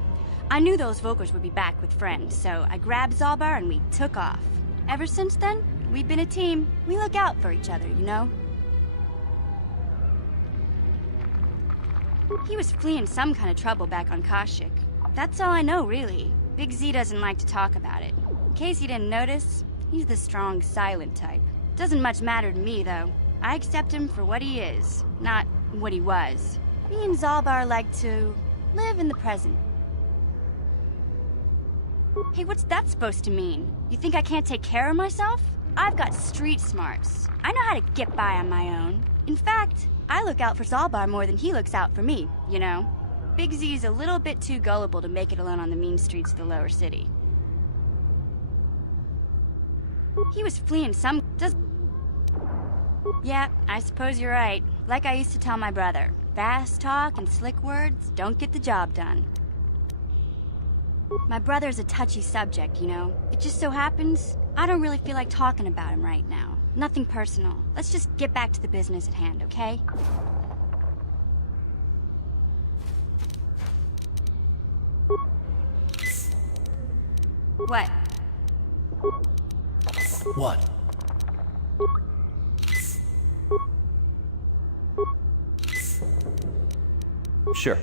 I knew those Vokers would be back with friends, so I grabbed Zalbar and we took off. Ever since then, we've been a team. We look out for each other, you know? He was fleeing some kind of trouble back on Kashyyyk. That's all I know, really. Big Z doesn't like to talk about it. In case you didn't notice, he's the strong, silent type. Doesn't much matter to me, though. I accept him for what he is, not what he was. Me and Zalbar like to live in the present. Hey, what's that supposed to mean? You think I can't take care of myself? I've got street smarts. I know how to get by on my own. In fact, I look out for Zalbar more than he looks out for me, you know? Big Z's a little bit too gullible to make it alone on the mean streets of the lower city. He was fleeing some... Yeah, I suppose you're right. Like I used to tell my brother, fast talk and slick words don't get the job done. My brother's a touchy subject, you know? It just so happens, I don't really feel like talking about him right now. Nothing personal. Let's just get back to the business at hand, okay? What? What? Sure.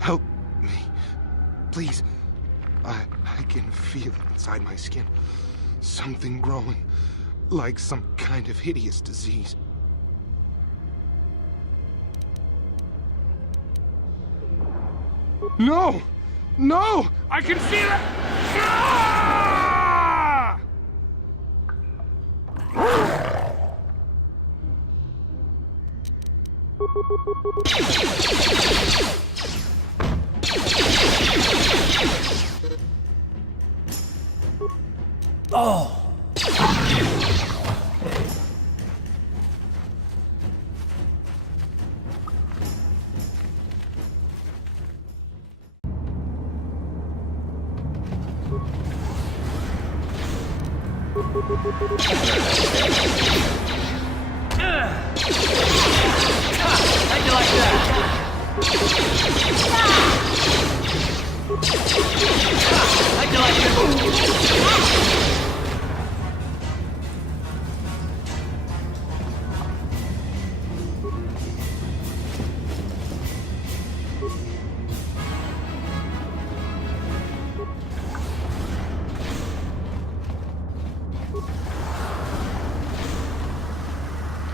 Help me. Please. I can feel it inside my skin. Something growing. Like some kind of hideous disease. No! No! I can feel it! Ah! Oh! How'd you like that? How'd you like that?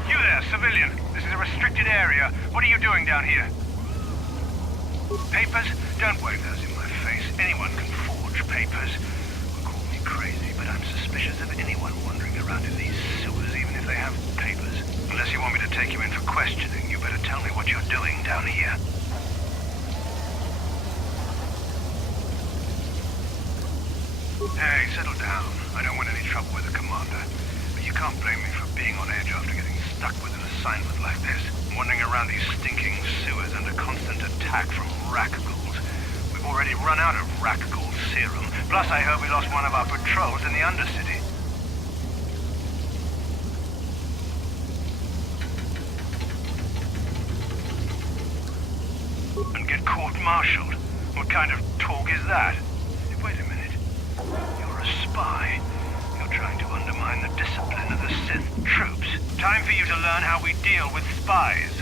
You there, civilian. This is a restricted area. What are you doing down here? Papers? Don't wave those in my face. Anyone can forge papers. Well, call me crazy, but I'm suspicious of anyone wandering around in these sewers, even if they have papers. Unless you want me to take you in for questioning, you better tell me what you're doing down here. Hey, settle down. I don't want any trouble with the commander. But you can't blame me for being on edge after getting stuck with an assignment like this. Wandering around these stinking sewers under constant attack from Rakghouls. We've already run out of Rakghoul serum. Plus, I heard we lost one of our patrols in the Undercity. And get court-martialed? What kind of talk is that? Wait a minute. You're a spy. You're trying to undermine the discipline of the Sith troops. Time for you to learn how we deal with spies.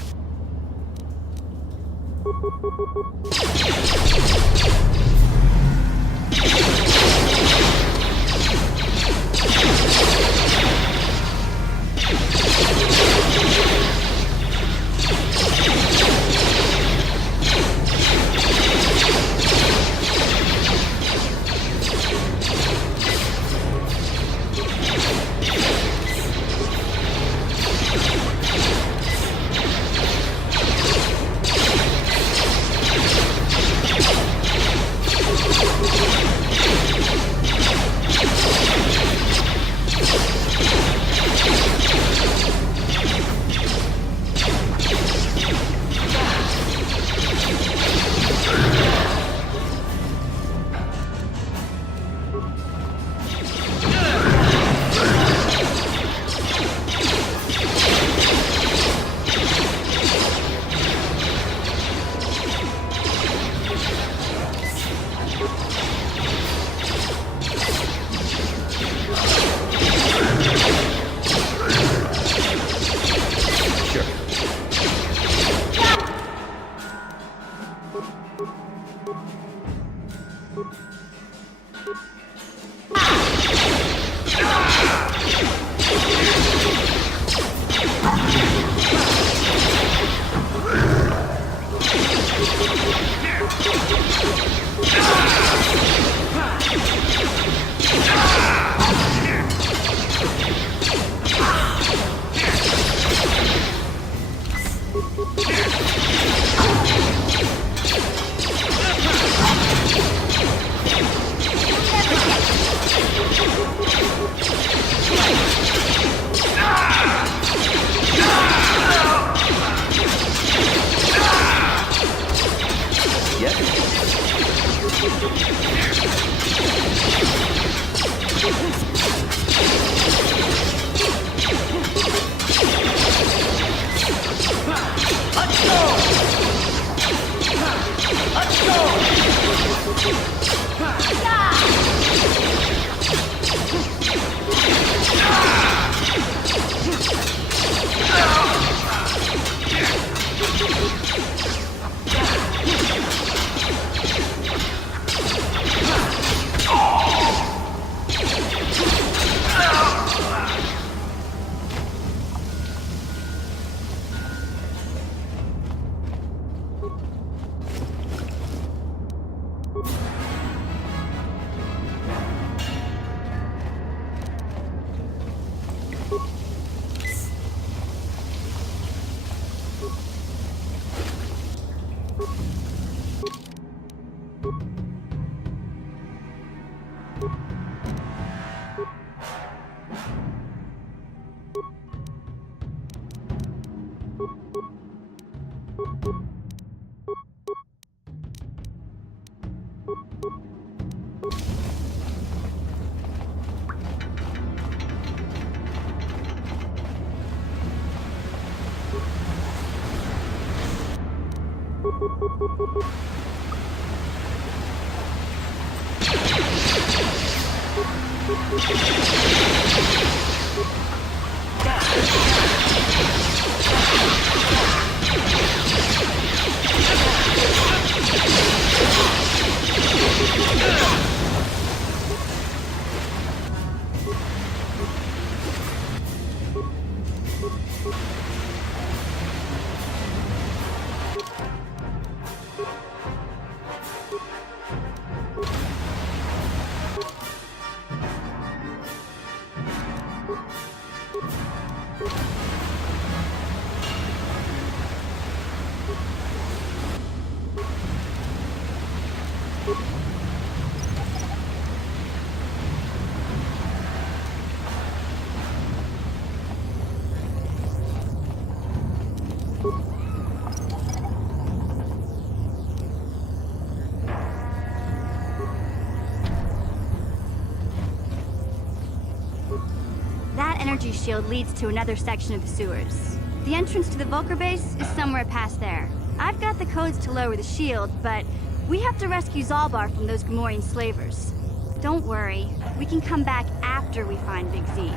That energy shield leads to another section of the sewers. The entrance to the Vulcar base is somewhere past there. I've got the codes to lower the shield, but we have to rescue Zalbar from those Gamorrean slavers. Don't worry, we can come back after we find Big Z.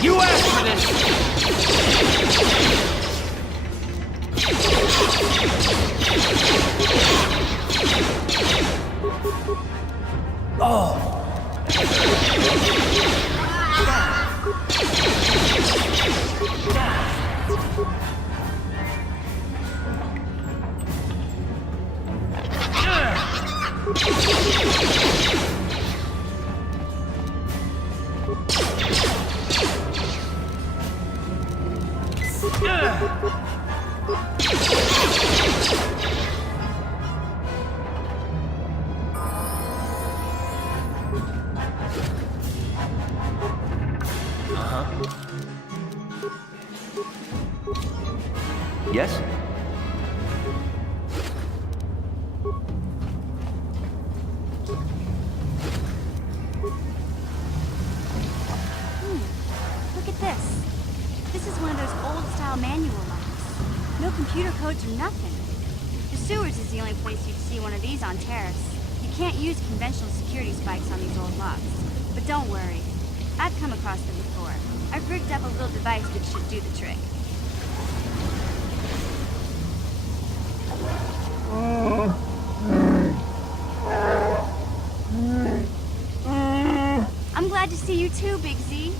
You asked for this! Yes? Look at this. This is one of those old-style manual locks. No computer codes or nothing. The sewers is the only place you'd see one of these on Terrace. You can't use conventional security spikes on these old locks. But don't worry. I've come across them before. I've rigged up a little device that should do the trick. I'm glad to see you too, Big Z.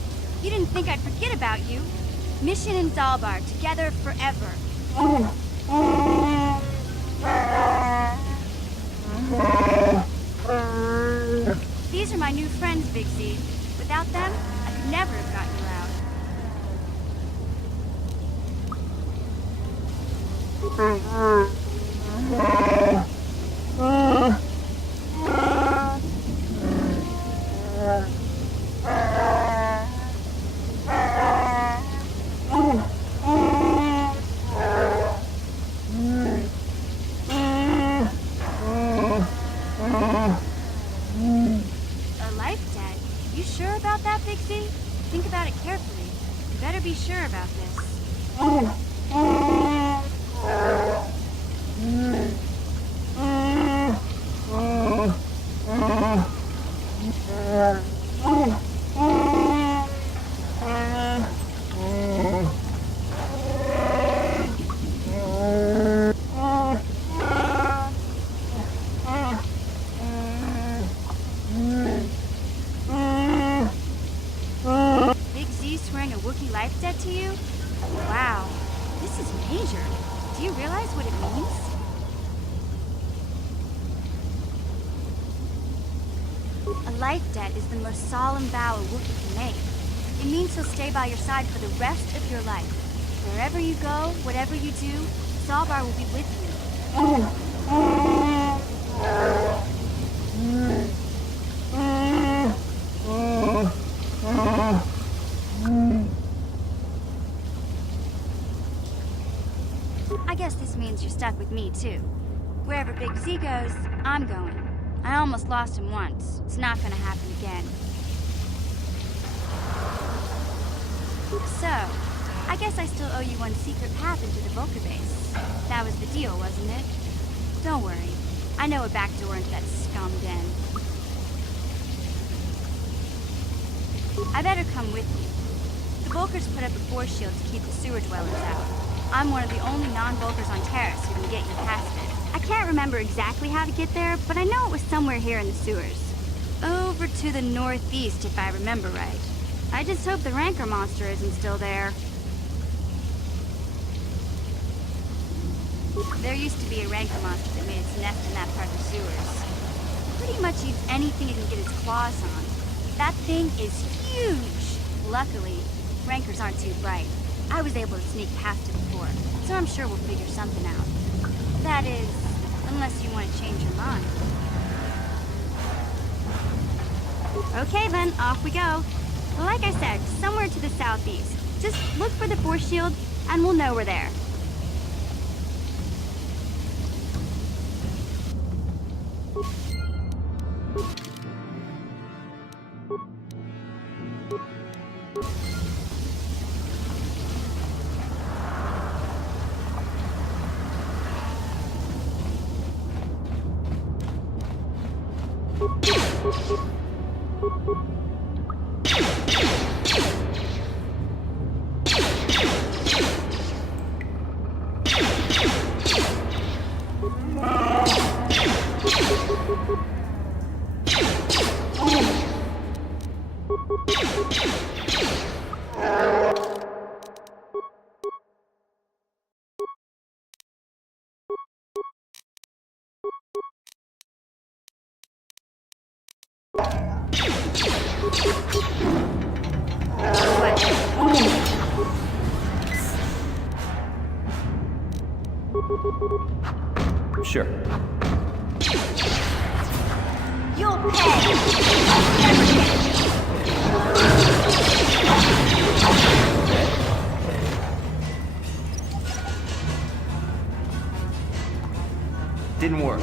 You didn't think I'd forget about you. Mission and Zalbar, together forever. These are my new friends, Big Z. Without them, I could never have got you out. A life debt? You sure about that, Big Z? Think about it carefully. You better be sure about this. you? Wow, this is major. Do you realize what it means? A life debt is the most solemn vow a Wookiee can make. It means he'll stay by your side for the rest of your life. Wherever you go, whatever you do, Zalbar will be with you. I guess this means you're stuck with me, too. Wherever Big Z goes, I'm going. I almost lost him once. It's not gonna happen again. So, I guess I still owe you one secret path into the Vulcan base. That was the deal, wasn't it? Don't worry. I know a back door into that scum den. I better come with you. The Vulkars put up a force shield to keep the sewer dwellers out. I'm one of the only non-Vulkars on Terrace who can get you past it. I can't remember exactly how to get there, but I know it was somewhere here in the sewers. Over to the northeast, if I remember right. I just hope the Rancor monster isn't still there. There used to be a Rancor monster that made its nest in that part of the sewers. Pretty much eats anything it can get its claws on. That thing is huge! Luckily, Rancors aren't too bright. I was able to sneak past it before, so I'm sure we'll figure something out. That is, unless you want to change your mind. Okay then, off we go. Like I said, somewhere to the southeast. Just look for the force shield, and we'll know we're there. Sure. You'll pay! Didn't work.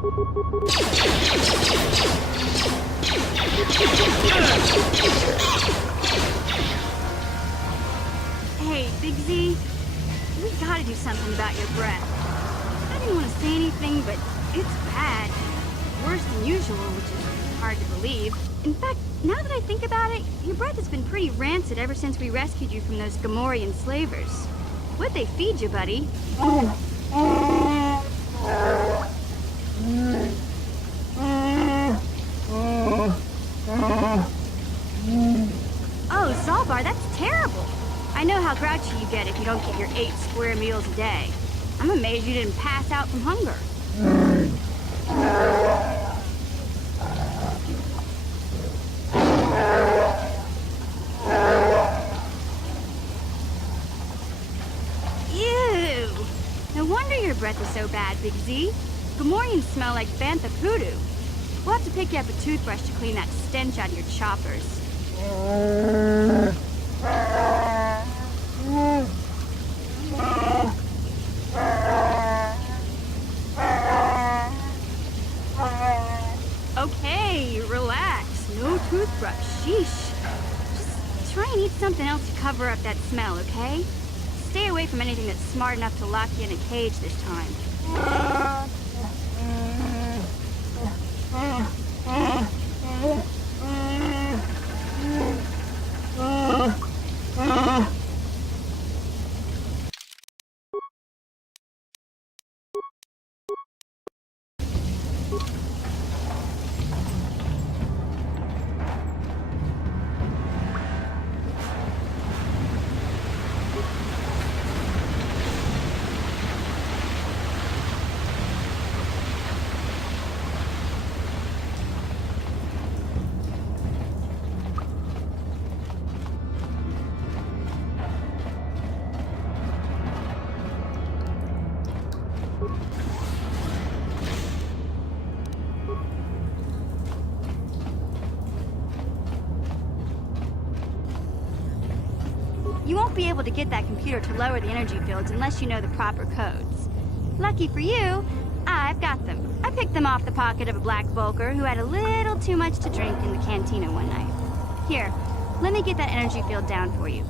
Hey, Big Z, we gotta do something about your breath. I didn't want to say anything, but it's bad. Worse than usual, which is hard to believe. In fact, now that I think about it, your breath has been pretty rancid ever since we rescued you from those Gamorrean slavers. What'd they feed you, buddy? Oh, Zalbar, that's terrible. I know how grouchy you get if you don't get your 8 square meals a day. I'm amazed you didn't pass out from hunger. Ew! No wonder your breath is so bad, Big Z. Gamorreans smell like bantha poodoo. We'll have to pick you up a toothbrush to clean that stench out of your choppers. Okay, relax. No toothbrush. Sheesh. Just try and eat something else to cover up that smell, okay? Stay away from anything that's smart enough to lock you in a cage this time. You won't be able to get that computer to lower the energy fields unless you know the proper codes. Lucky for you, I've got them. I picked them off the pocket of a black Volker who had a little too much to drink in the cantina one night. Here, let me get that energy field down for you.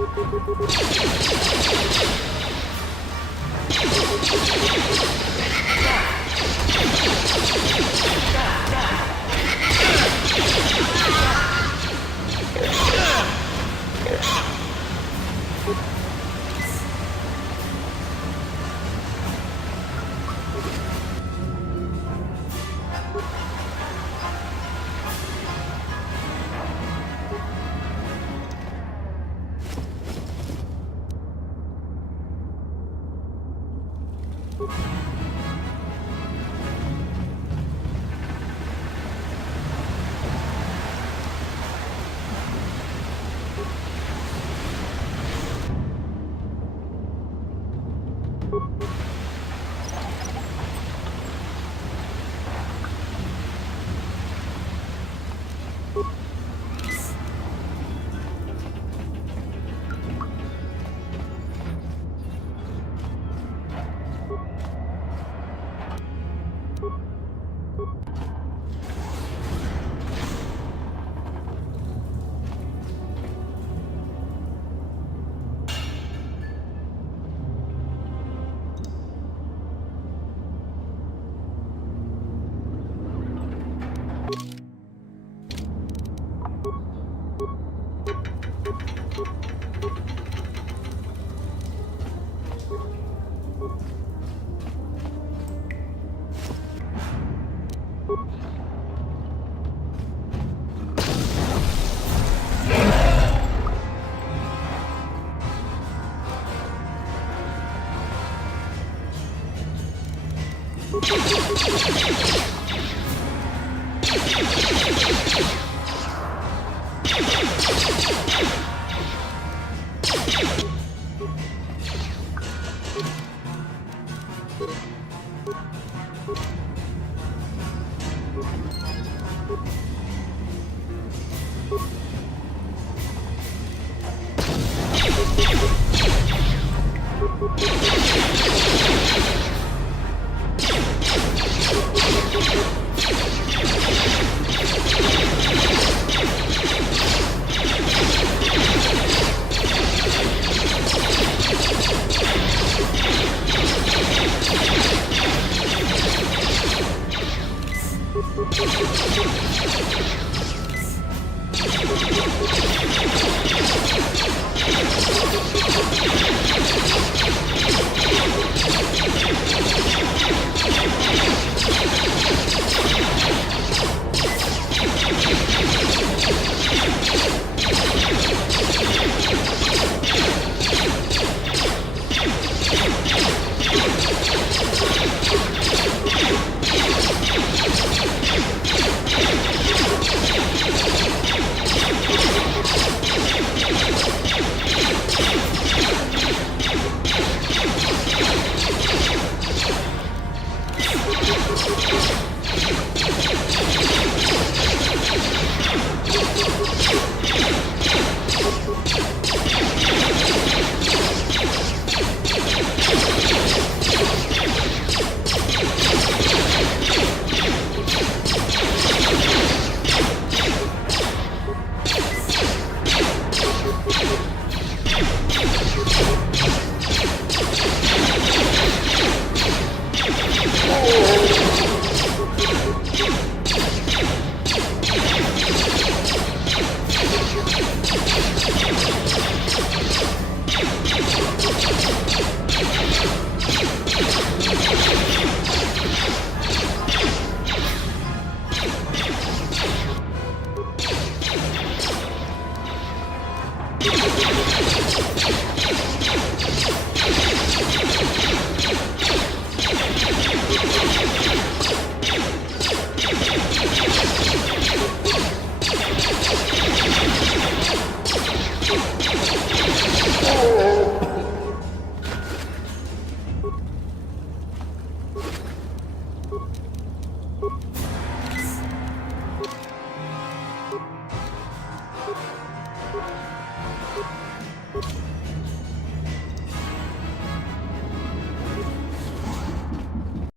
You